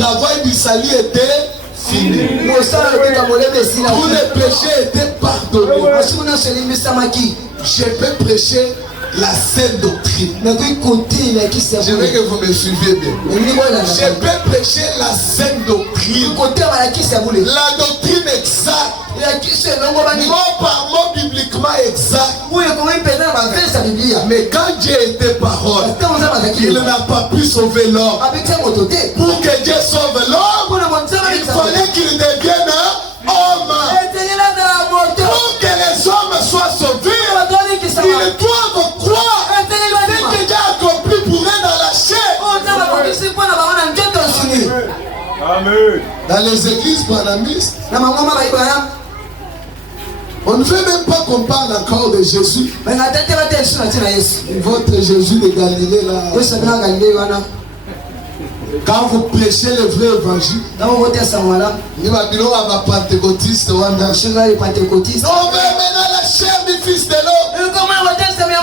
travail du salut était fini. Tous les péchés étaient pardonnés. Je peux prêcher la sainte doctrine. Je veux que vous me suivez bien. Je peux prêcher la sainte doctrine. La doctrine exacte. Mot par mot bibliquement exact. Mais quand Dieu était parole, il n'a pas pu sauver l'homme. Pour que Dieu sauve l'homme, il fallait qu'il devienne homme. Pour que les hommes soient sauvés, ils doivent croire ce que Dieu a accompli pour eux dans la chair. Amen. Dans les églises branhamistes, on ne veut même pas qu'on parle encore de Jésus. Votre Jésus de Galilée là. Quand vous prêchez le vrai évangile, il va dire à ma pentecôtiste, on veut maintenant la chair du fils de l'homme. Mais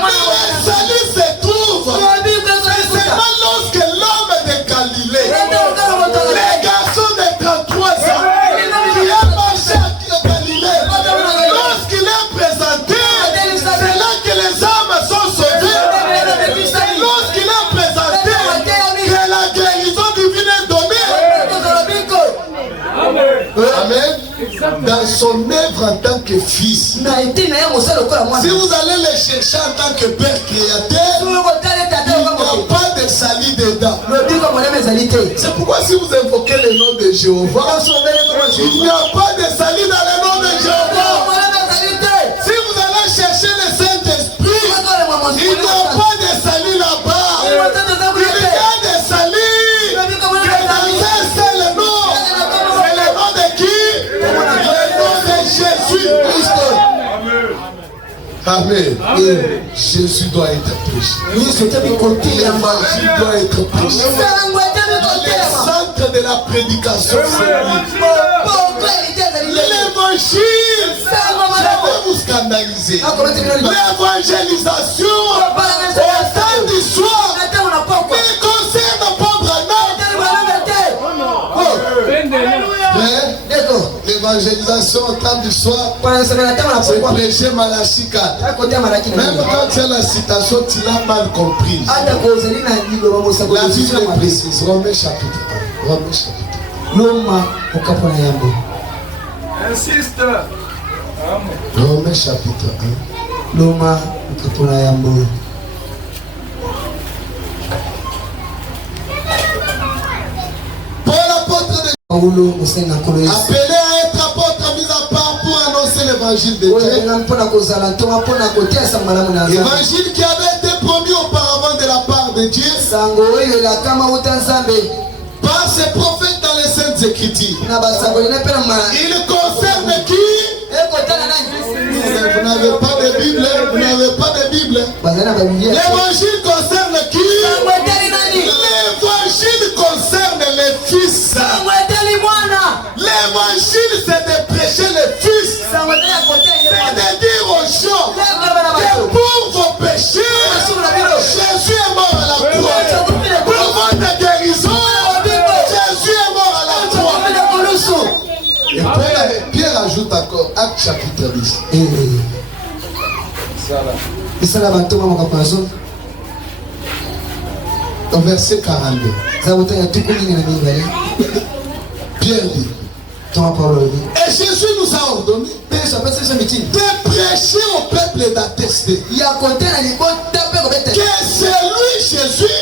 le salut se trouve. C'est seulement lorsque l'homme de Galilée, les garçons de 33 ans, qui a marché à Galilée, lorsqu'il est présenté, c'est là que les âmes sont sauvées. C'est lorsqu'il est présenté que la guérison divine est donnée. Amen. Dans son œuvre en tant que fils. Si vous allez le chercher en tant que père créateur, il n'y a pas de salut dedans. C'est pourquoi si vous invoquez le nom de Jéhovah, il n'y a pas de salut dans le nom de Jéhovah. Si vous allez chercher le Saint-Esprit, il n'y a pas de salut là-bas. Il y a des saluts que dans un seul nom. C'est le nom de qui? Le nom de Jésus-Christ. Amen. Amen. Jésus doit être prêché. L'évangile doit être prêché. Le centre de la prédication, c'est lui. L'évangile. Je vais vous scandalisés. L'évangélisation au temps du soir ne concerne pas Branham. L'évangélisation au temps du soir, c'est prêcher Malachie 4. Même quand tu as la citation, tu l'as mal comprise. La Bible est précise. Romains chapitre 1. Romains chapitre 1. Insiste. Romains chapitre 1. Paul apôtre de appelé à être apôtre mis à part pour annoncer l'évangile de Dieu. L'évangile qui avait été promis auparavant de la part de Dieu par ses prophètes dans les Saintes Écritures. Il concerne qui? Vous n'avez pas de Bible, vous n'avez pas de Bible. L'évangile concerne qui? L'évangile concerne les fils. L'évangile c'est de prêcher les fils. C'est de dire aux gens que pour vos péchés, Jésus est mort à la croix. Pour votre guérison, Jésus est mort à la croix. Et Pierre ajoute encore, Acte chapitre 10. Au verset 42. Pierre dit, et Jésus nous a ordonné de prêcher au peuple et d'attester que c'est lui, Jésus,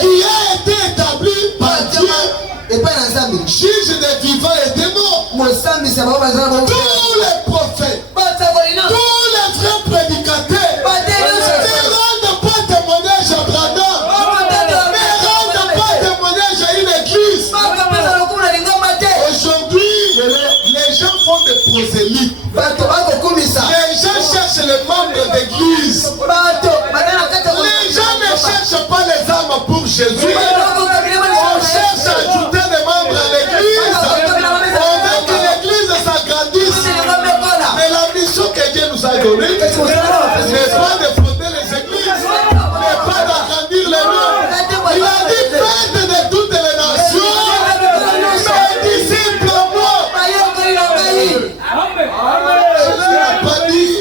qui a été établi par Dieu, juge des vivants et des morts. Tous les prophètes, tous les vrais prédicateurs ne rendent pas témoignage à Branham, ne rendent pas témoignage à une église. Aujourd'hui, les gens font des prosélytes. Les gens cherchent les membres d'église. Les gens ne cherchent pas les âmes pour Jésus. On cherche à ajouter des membres à l'église. On veut que l'église s'agrandisse. Mais la mission que Dieu nous a donnée n'est pas de fonder les églises, n'est pas d'agrandir les murs. Il a dit faites de toutes les nations mes disciples moi. Il n'a pas dit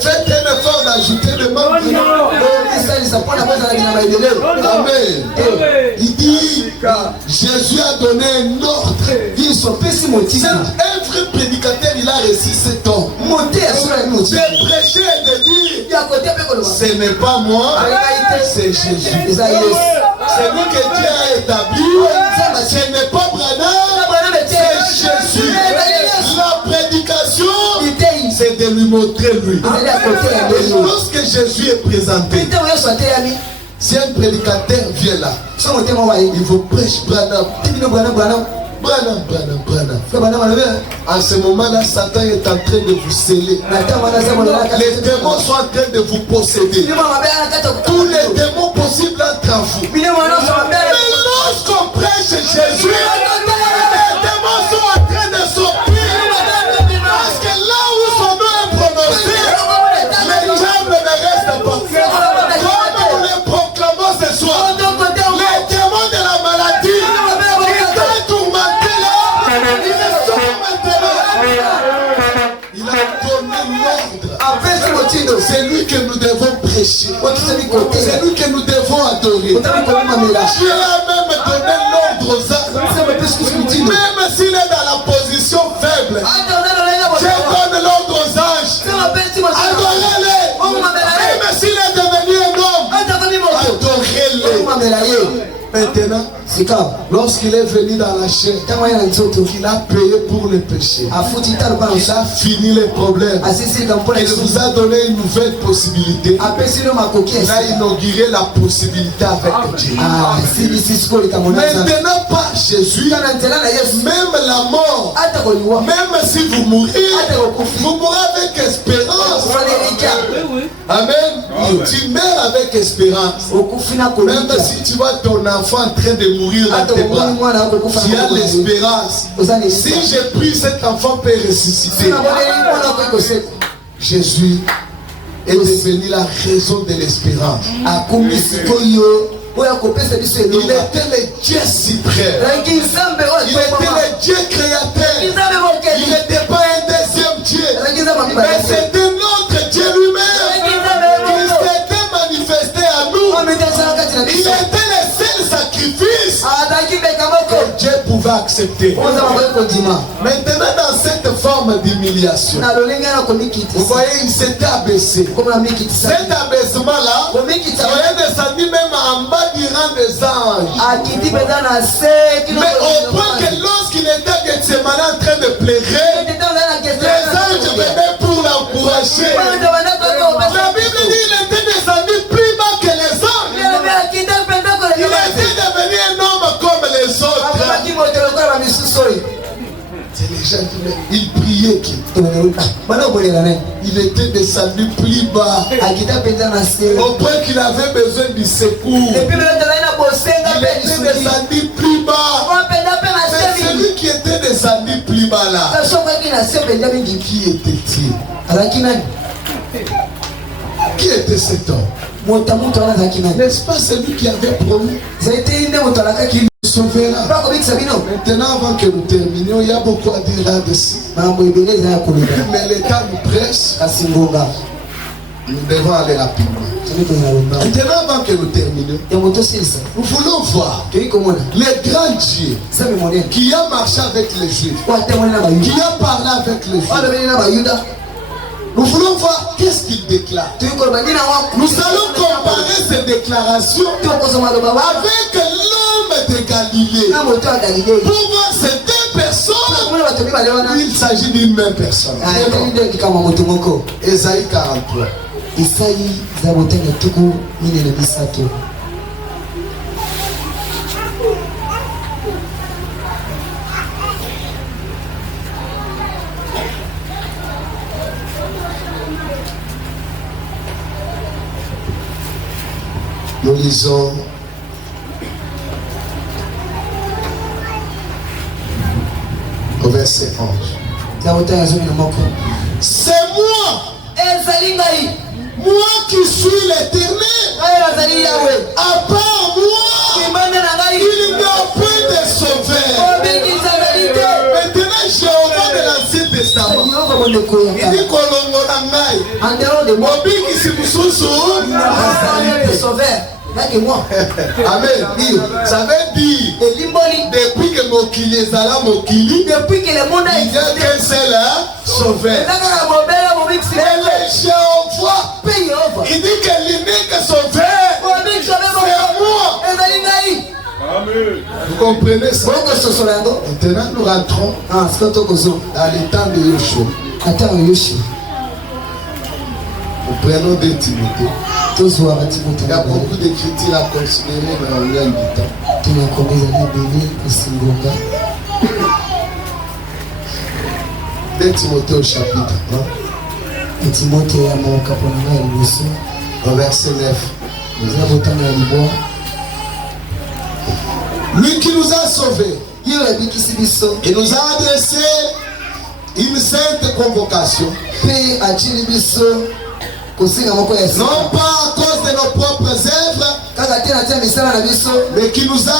faites un effort d'ajouter des membres. Amen. Il dit Jésus a donné un ordre. C'est un vrai prédicateur, il a reçu cet ordre de prêcher et de dire ce n'est pas moi, c'est Jésus. C'est lui que Dieu a établi. Ce n'est pas Branham, c'est Jésus. La prédication, c'est de lui montrer lui. Et lorsque Jésus est présenté, si un prédicateur vient là, il vous prêche Branham. En ce moment-là, Satan est en train de vous sceller. Les démons sont en train de vous posséder. Tous les démons possibles entrent en vous. Mais lorsqu'on prêche Jésus, les démons sont en train de sortir. Parce que là où son nom est prononcé, les diables ne restent pas. Comme nous les proclamons ce soir, les démons de la maladie, ils t'ont tourmenté là, ils sont maintenant. Il a donné l'ordre. C'est lui que nous devons prêcher. C'est lui que nous devons adorer. Dieu a même donné l'ordre aux âmes. Même s'il est dans la position faible, Dieu donne l'ordre aux anges. Adorez-les. Même s'il est devenu un homme, adorez-les. Maintenant, lorsqu'il est venu dans la chair, il a payé pour les péchés. Il a fini les problèmes. Il vous a donné une nouvelle possibilité. Il a inauguré la possibilité avec Dieu. Maintenant, par Jésus, même la mort, même si vous mourrez, vous mourrez avec espérance. Amen. Tu meurs avec espérance. Même si tu vois ton enfant en train de mourir dans tes bras, tu as l'espérance. Si j'ai pris cet enfant peut ressusciter. Jésus est devenu la raison de l'espérance. Il était le Dieu suprême. Il était le Dieu créateur. Il n'était pas un deuxième Dieu, mais c'était notre Dieu lui-même qui s'était manifesté à nous. Il était le seul sacrifice que Dieu pouvait accepter. Maintenant, dans cette forme d'humiliation, vous voyez, il s'était abaissé. Cet abaissement-là, il est descendu même en bas du rang des anges. Mais au point que lorsqu'il était à Gethsemane en train de pleurer, les anges venaient pour l'encourager. La Bible dit qu'il était descendu plus bas que les anges. Il était devenu un homme comme les autres. C'est les gens qui il priait. Il était descendu plus bas au point qu'il avait besoin du secours. Il était descendu plus bas. Mais celui qui était descendu plus bas là, qui était-il? Qui était cet homme? N'est-ce pas celui qui avait promis qu'il nous sauvera? Maintenant, avant que nous terminions, il y a beaucoup à dire là-dessus. Mais le temps nous presse. Nous devons aller rapidement. Maintenant, avant que nous terminions, nous voulons voir le grand Dieu qui a marché avec les Juifs, qui a parlé avec les Juifs. Nous voulons voir qu'est-ce qu'il déclare. Nous allons comparer ces déclarations avec l'homme de Galilée pour voir ces deux personnes. Il s'agit d'une même personne. Ésaïe 43. Nous lisons au verset 11. C'est moi, moi qui suis l'Éternel. À part moi, il n'y a point de sauveur. Maintenant, Jéhovah de l'Ancien Testament, il dit Kolongolangai. Mobiki si mususu. Amen. Ça veut dire depuis que Mokili est là, Mokili, il n'y a qu'un seul sauveur. Et le Jéhovah, il dit que l'unique sauveur, c'est moi. Vous comprenez ça? Maintenant, nous rentrons dans le temps de Yoshua. Nous prenons des Timothée. Il y a beaucoup d'écritures à considérer, mais on gagne du temps. 2 Timothée au chapitre 1. Au verset 9. Lui qui nous a sauvés, il nous a adressé une sainte convocation. Non pas à cause de nos propres œuvres, mais qui nous a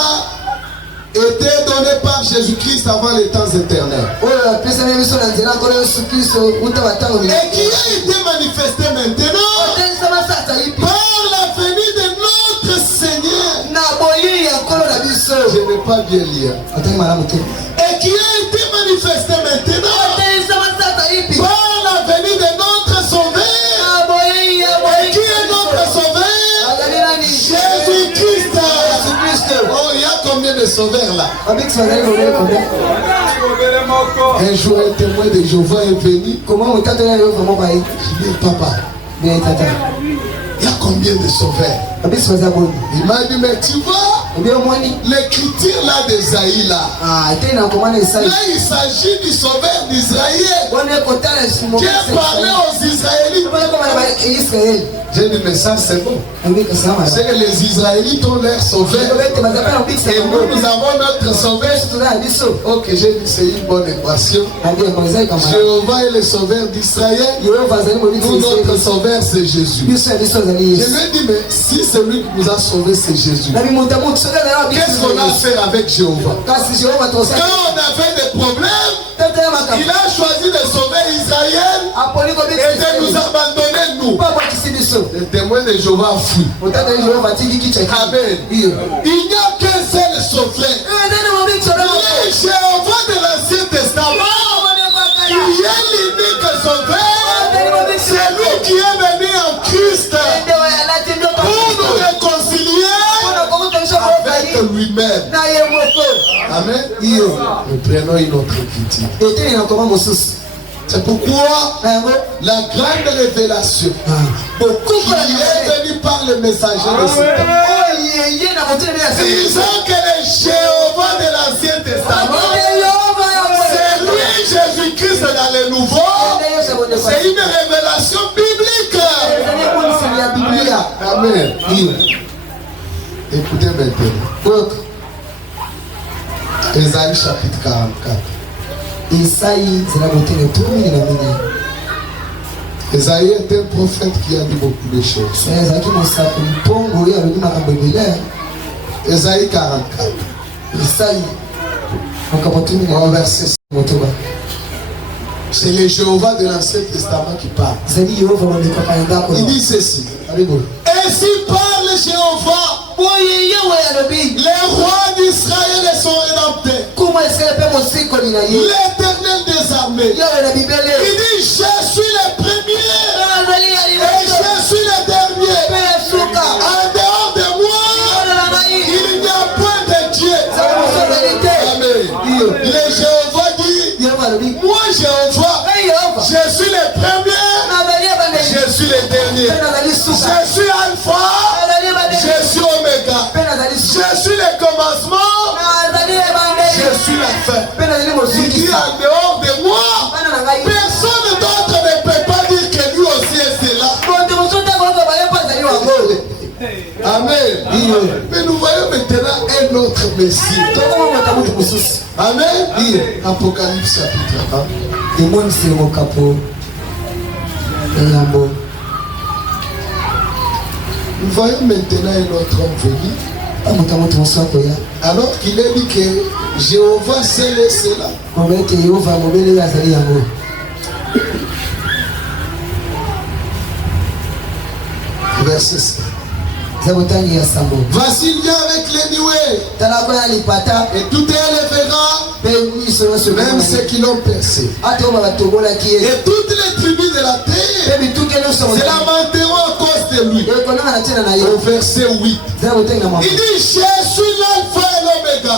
été donné par Jésus-Christ avant les temps éternels. Et qui a été manifesté maintenant par la venue de notre Seigneur. Je n'ai pas bien lire. Et qui a été manifesté maintenant par la venue de notre Sauveur. Et qui est notre Sauveur? Jésus-Christ. Oh, il y a combien de sauveurs là? Un jour, un témoin de Jéhovah est venu. Je dis, papa, il y a combien de sauveurs? Il m'a dit, mais tu vois, L'écriture là d'Esaïe là. Là il s'agit du sauveur d'Israël qui a parlé aux Israélites. J'ai dit mais ça c'est bon. C'est que les Israélites ont leur sauveur et nous avons notre sauveur. Ok, j'ai dit c'est une bonne équation. Jéhovah est le sauveur d'Israël. Nous notre sauveur c'est Jésus. Je lui ai dit mais si celui qui nous a sauvés c'est Jésus, qu'est-ce qu'on a à faire avec Jéhovah? Quand on avait des problèmes, il a choisi de sauver Israël et de nous abandonner nous. Le témoin de Jéhovah a fui. Amen. Il n'y a qu'un seul sauveur. Le Jéhovah de l'Ancien Testament, qui est l'unique sauveur, c'est lui qui est venu en Christ pour nous réconcilier avec lui-même. Amen. Nous prenons une autre écriture. C'est pourquoi la grande révélation qui est venue par le messager de ce temps, disant que le Jéhovah de l'Ancien Testament, c'est lui Jésus-Christ dans le Nouveau, c'est une révélation biblique. Amen. Écoutez maintenant. Ésaïe chapitre 44. Ésaïe est un prophète qui a dit beaucoup de choses. Ésaïe 44. Verset 5. C'est le Jéhovah de l'Ancien Testament qui parle. Il dit ceci. Ainsi parle Jéhovah, les rois d'Israël et son rédempteur, l'Éternel des armées. Il dit je suis le premier et je suis le dernier. En dehors de moi, il n'y a point de Dieu. Amen. Le Jéhovah dit, moi Jéhovah, je suis le premier, je suis le dernier. Je suis Alpha, je suis Oméga. Je suis le commencement, je suis la fin. Il dit en dehors de moi, personne d'autre ne peut pas dire que lui aussi est cela. Amen. Mais nous voyons maintenant un autre Messie. Amen. Apocalypse chapitre 1. Nous voyons maintenant un autre homme venir. Alors qu'il est dit que Jéhovah c'est cela. Verset 7. Voici il vient avec les nuées et tout est le verra, même ceux qui l'ont percé. Et toutes les tribus de la terre se lamenteront à cause de lui. Au verset 8, il dit je suis l'alpha et l'oméga.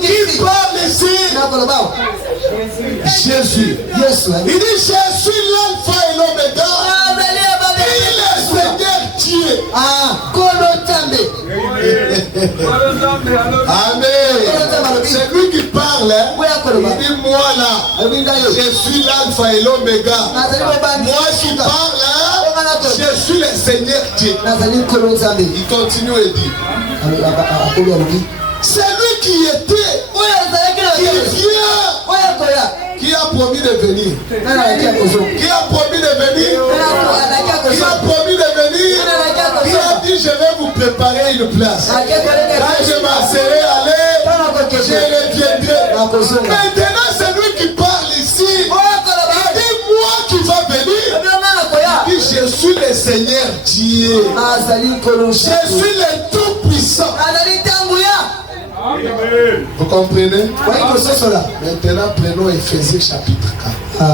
Qui parle ici? Jésus. Il dit je suis l'alpha et l'oméga. Il est le Seigneur Dieu. Amen. C'est lui qui parle. Il dit moi là, je suis l'alpha et l'oméga. Moi qui parle, je suis le Seigneur Dieu. Il continue et dit, c'est lui qui était, qui vient, qui a promis de venir. Qui a promis de venir. Qui a promis de venir. Qui a dit je vais vous préparer une place. Quand je m'asserai aller, je reviendrai. Maintenant c'est lui qui parle ici. Il dit moi qui va venir. Il dit je suis le Seigneur Dieu. Je suis le Tout-Puissant. Vous comprenez? Maintenant prenons Éphésiens chapitre 4.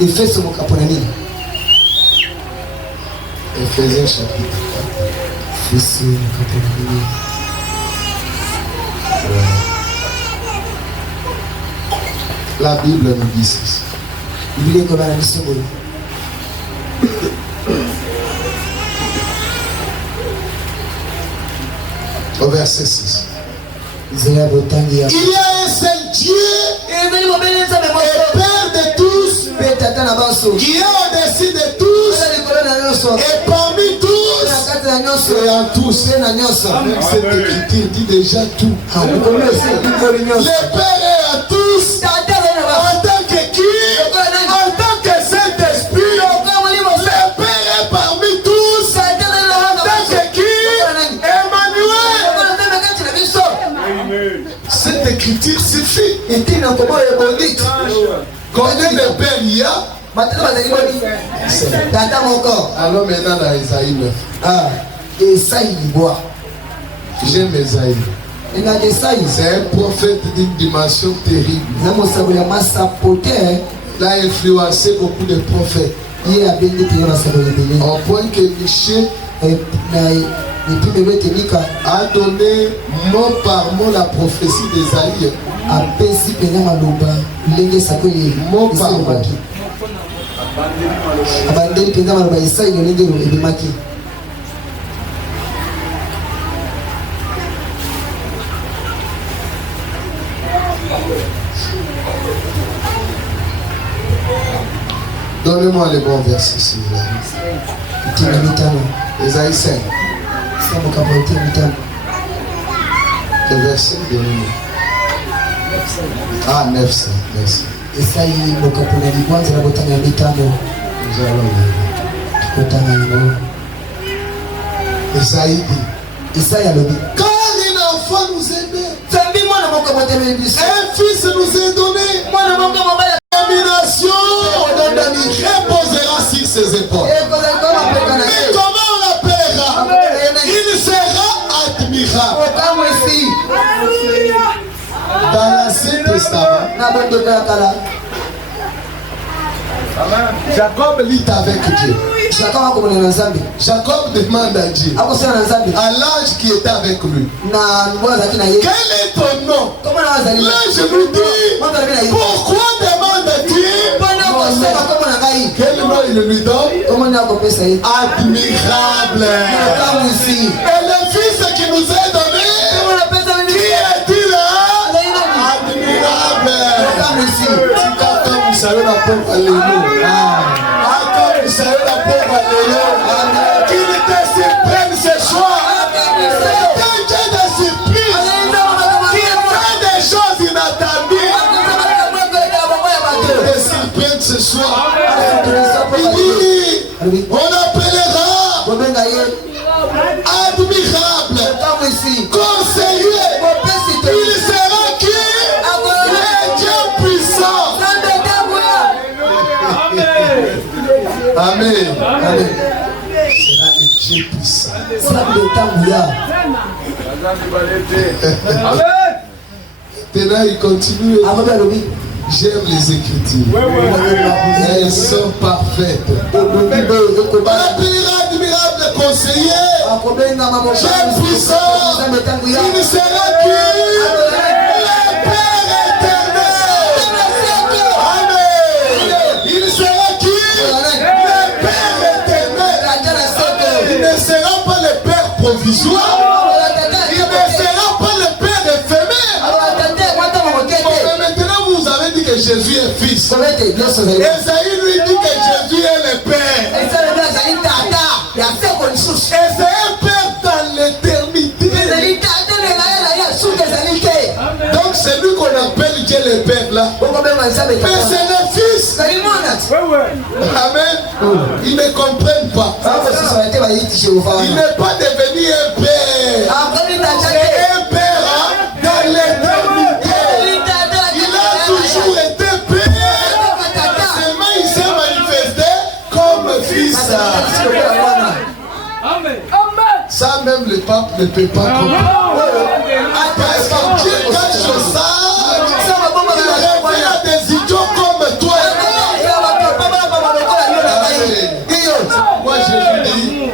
Éphésiens chapitre 4. La Bible nous dit ceci. verset 6. Il y a un seul Dieu et Père de tous, qui est au-dessus de tous et parmi tous et en tous. Même cette écriture dit déjà tout. Le Père est à tous en tant que qui? En tant que Saint-Esprit. Le Père est parmi tous en tant que qui? Emmanuel. Cette écriture suffit. Combien de pères il y a? Alors maintenant dans Esaïe 9. J'aime Esaïe. C'est un prophète d'une dimension terrible. Il a influencé beaucoup de prophètes. Au point que Michel a donné mot par mot la prophétie d'Esaïe. Mot par mot. Donnez-moi les bons versets, s'il vous plaît. Esaïe 5. Le verset de 900. Merci. Nous allons Esaïe dit. Car un enfant nous aimait, un fils nous est donné. Domination reposera sur ses épaules. Mais comment on l'appellera? Il sera admirable. Dans l'Ancien Testament, Jacob lit avec Dieu. Jacob demande à Dieu, à l'ange qui était avec lui, quel est ton nom? L'ange lui dit, pourquoi demande-t-il? Quel nom il lui donne? Admirable. Et le fils qui nous est donné, qui est-il? Admirable. Qu'il te surprenne ce soir. C'est Dieu de surprise qui fait des choses inattendues. Il te surprenne ce soir. Il dit, on appellera admirable, conseiller. Il sera qui? Le Dieu puissant. Amen. Amen. Sera le Dieu puissant. Maintenant, il continue. J'aime les Écritures. Elles sont parfaites. On appellera admirable conseiller. Dieu puissant. Il sera qui? Le Père éternel. Amen. Il sera qui? Le Père éternel. Il ne sera pas le Père provisoire. Il ne sera pas le Père éphémère. Maintenant, vous avez dit que Jésus est fils. Esaïe lui dit que Jésus est le Père. Et c'est un Père dans l'éternité. Donc c'est lui qu'on appelle Dieu le Père là. Mais c'est le Fils. Amen. Ils ne comprennent pas. Il n'est pas devenu un Père. C'est un Père dans l'éternité. Il a toujours été Père. Seulement il s'est manifesté comme Fils. Ça même le pape ne peut pas comprendre. Parce que Dieu cache ça. Il révèle à des idiots comme toi. Moi je lui dis,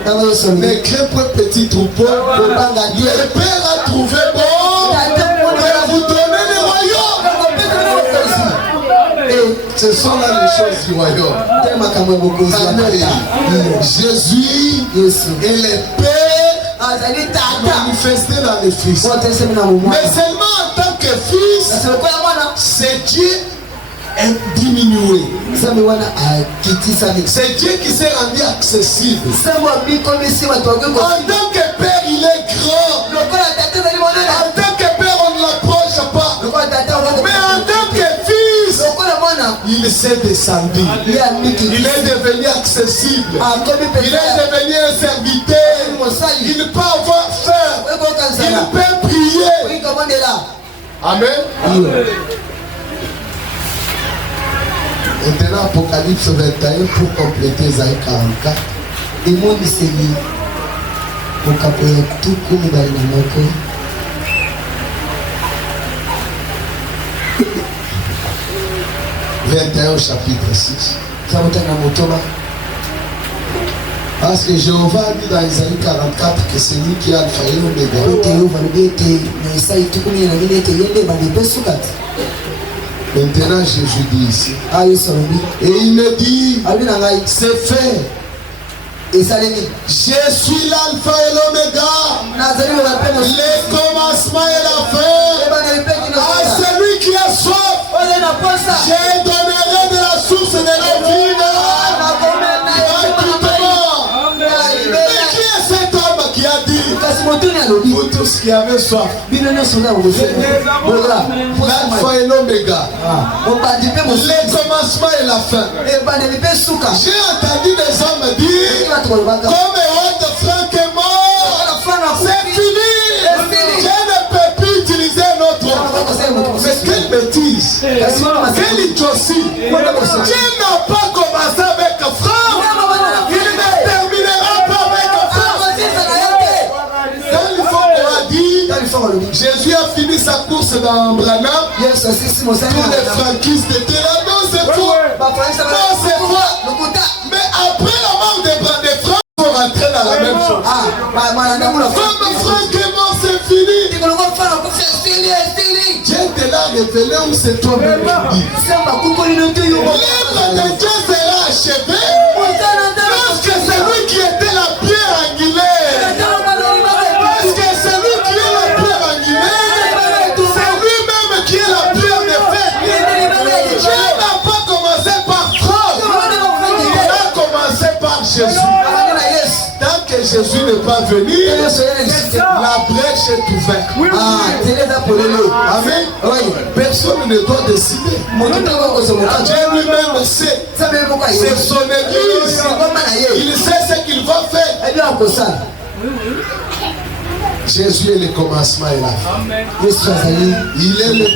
ne crains point petit troupeau. Le Père a trouvé bon de vous donner le royaume. Et ce sont là les choses du royaume. Amen. Jésus est le Père manifesté dans le Fils. Mais seulement en tant que Fils, c'est Dieu est diminué. C'est Dieu qui s'est rendu accessible. En tant que Père, il est grand. En tant que Père, on ne l'approche pas. Mais en tant que Fils, il s'est descendu. Il est devenu accessible. Il est devenu un serviteur. Il peut avoir faim. Il peut prier. Amen. Maintenant, Apocalypse 21 pour compléter Isaïe 44. Et moi, c'est lui. Au capot, tout comme dans le moko. Au chapitre 6. Parce que Jéhovah dit dans Isaïe 44 que c'est lui qui a Alpha et Omega. Maintenant Jésus dit ici. Et il me dit, c'est fait. Je suis l'Alpha et l'Oméga, le commencement et la fin. À celui qui a soif, je donnerai de la source de l'eau vive. Qui est cet homme qui a dit pour tous qui avaient soif? L'Alpha et l'Oméga, le commencement et la fin. J'ai entendu des hommes dire, comme Howard Frank est mort, c'est fini. Je ne peux plus utiliser un autre. Mais quelle bêtise, quelle idiotie. Dieu n'a pas commencé avec Franck, il ne terminera pas avec Franck. Quand il faut qu'on a dit, Jésus a fini sa course dans Branham, tous les franquistes étaient là, non c'est faux, non c'est faux. Mais après la mort de Franck, il faut rentrer dans la même chose. Comme Franck est mort, c'est fini. Dieu te l'a révélé ou c'est toi-même qui dis? L'œuvre de Dieu sera achevée lorsque c'est lui qui était la pierre angulaire. Parce que c'est lui qui est la pierre angulaire, c'est lui-même qui est la pierre de fer. Dieu n'a pas commencé par Franck, il a commencé par Jésus. Tant que Jésus n'est pas venu, la brèche est ouverte. Amen. Personne ne doit décider. Dieu lui-même sait. C'est son église. Il sait ce qu'il va faire. Jésus est le commencement et la fin. Il est le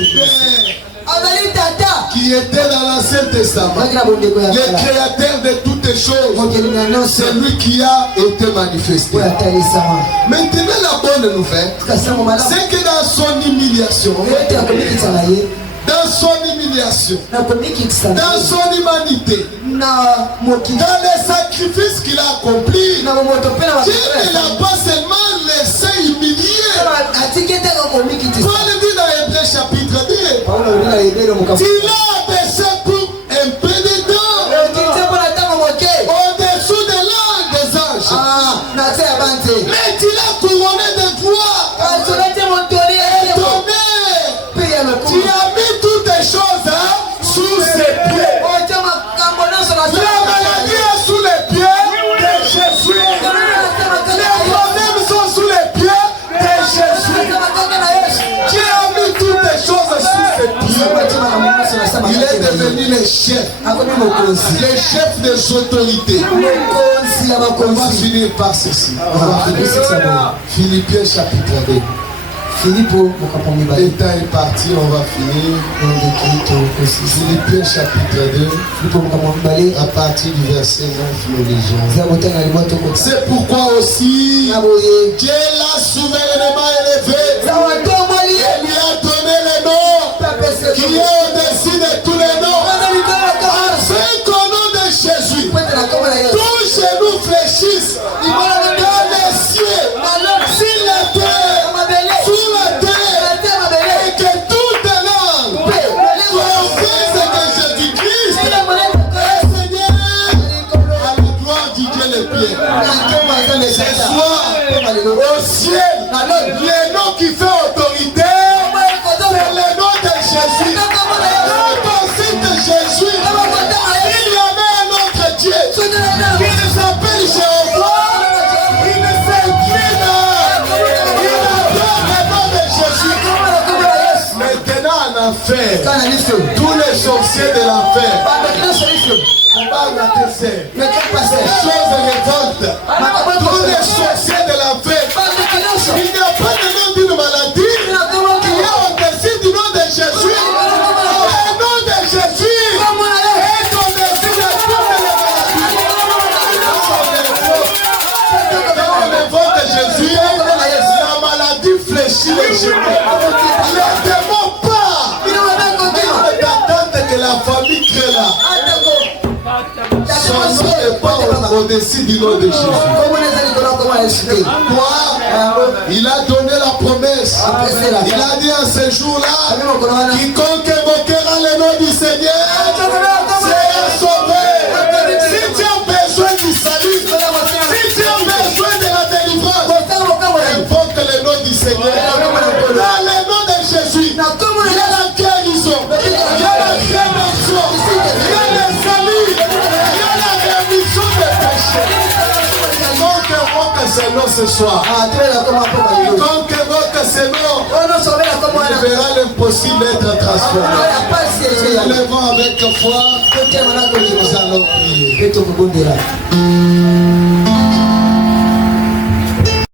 Père qui était dans l'Ancien Testament, le créateur de toutes choses. C'est lui qui a été manifesté. Maintenant, la bonne nouvelle, c'est que dans son humiliation, dans son humanité, dans les sacrifices qu'il a accomplis, Dieu ne l'a pas seulement laissé humilier. Paul dit dans Hébreux chapitre 2, il a baissé pour un peu de temps au-dessous de l'âge des anges. Mais il a couronné de gloire et d'honneur. Tu as mis toutes les choses sous ses pieds. La maladie est sous les pieds de Jésus. Les problèmes sont sous les pieds de Jésus. Dieu a mis toutes les choses sous ses pieds. Il est devenu le chef des autorités. On va finir par ceci. Philippiens chapitre 2. Le temps est parti, on va finir. Philippiens chapitre 2, à partir du verset 9, nous lisons. C'est pourquoi aussi Dieu l'a souverainement élevé. Il lui a donné le nom qui est au-dessus de tous les noms. Afin qu'au nom de Jésus, tous genoux fléchissent dans les cieux, sur la terre, sous la terre, et que toute langue confesse que Jésus-Christ est Seigneur, à la gloire du Dieu le Père. Ce soir, au ciel, Le nom qui fait autorité, c'est le nom de Jésus. Quand on cite Jésus, il y avait un autre Dieu qui s'appelle Jéhovah. Il s'incline, il adore le nom de Jésus. Maintenant en affaire, tous les sorciers de l'affaire, on va rater les choses révoltent. Tous les sorciers de l'affaire, il n'y a pas de nom d'une maladie. Il y a au-dessus du nom de Jésus. Le nom de Jésus est au-dessus de toutes les maladies. Quand on évoque Jésus, la maladie fléchit les genoux. Les démons partent. Il d'attendre que la famille crée là. Son nom n'est pas au-dessus du nom de Jésus. Pourquoi? Il a donné la promesse. Il a dit à ce jour-là, quiconque évoquera le nom du Seigneur sera sauvé. Si tu as besoin du salut, si tu as besoin de la délivrance, invoque le nom du Seigneur. Dans le nom de Jésus, il y a la guérison, il y a la rédemption, il y a le salut, il y a la rémission des péchés. Donc évoque ce nom ce soir. Donc évoque ce nom. Il verra l'impossible être transformé. Nous levons avec foi. Nous allons prier.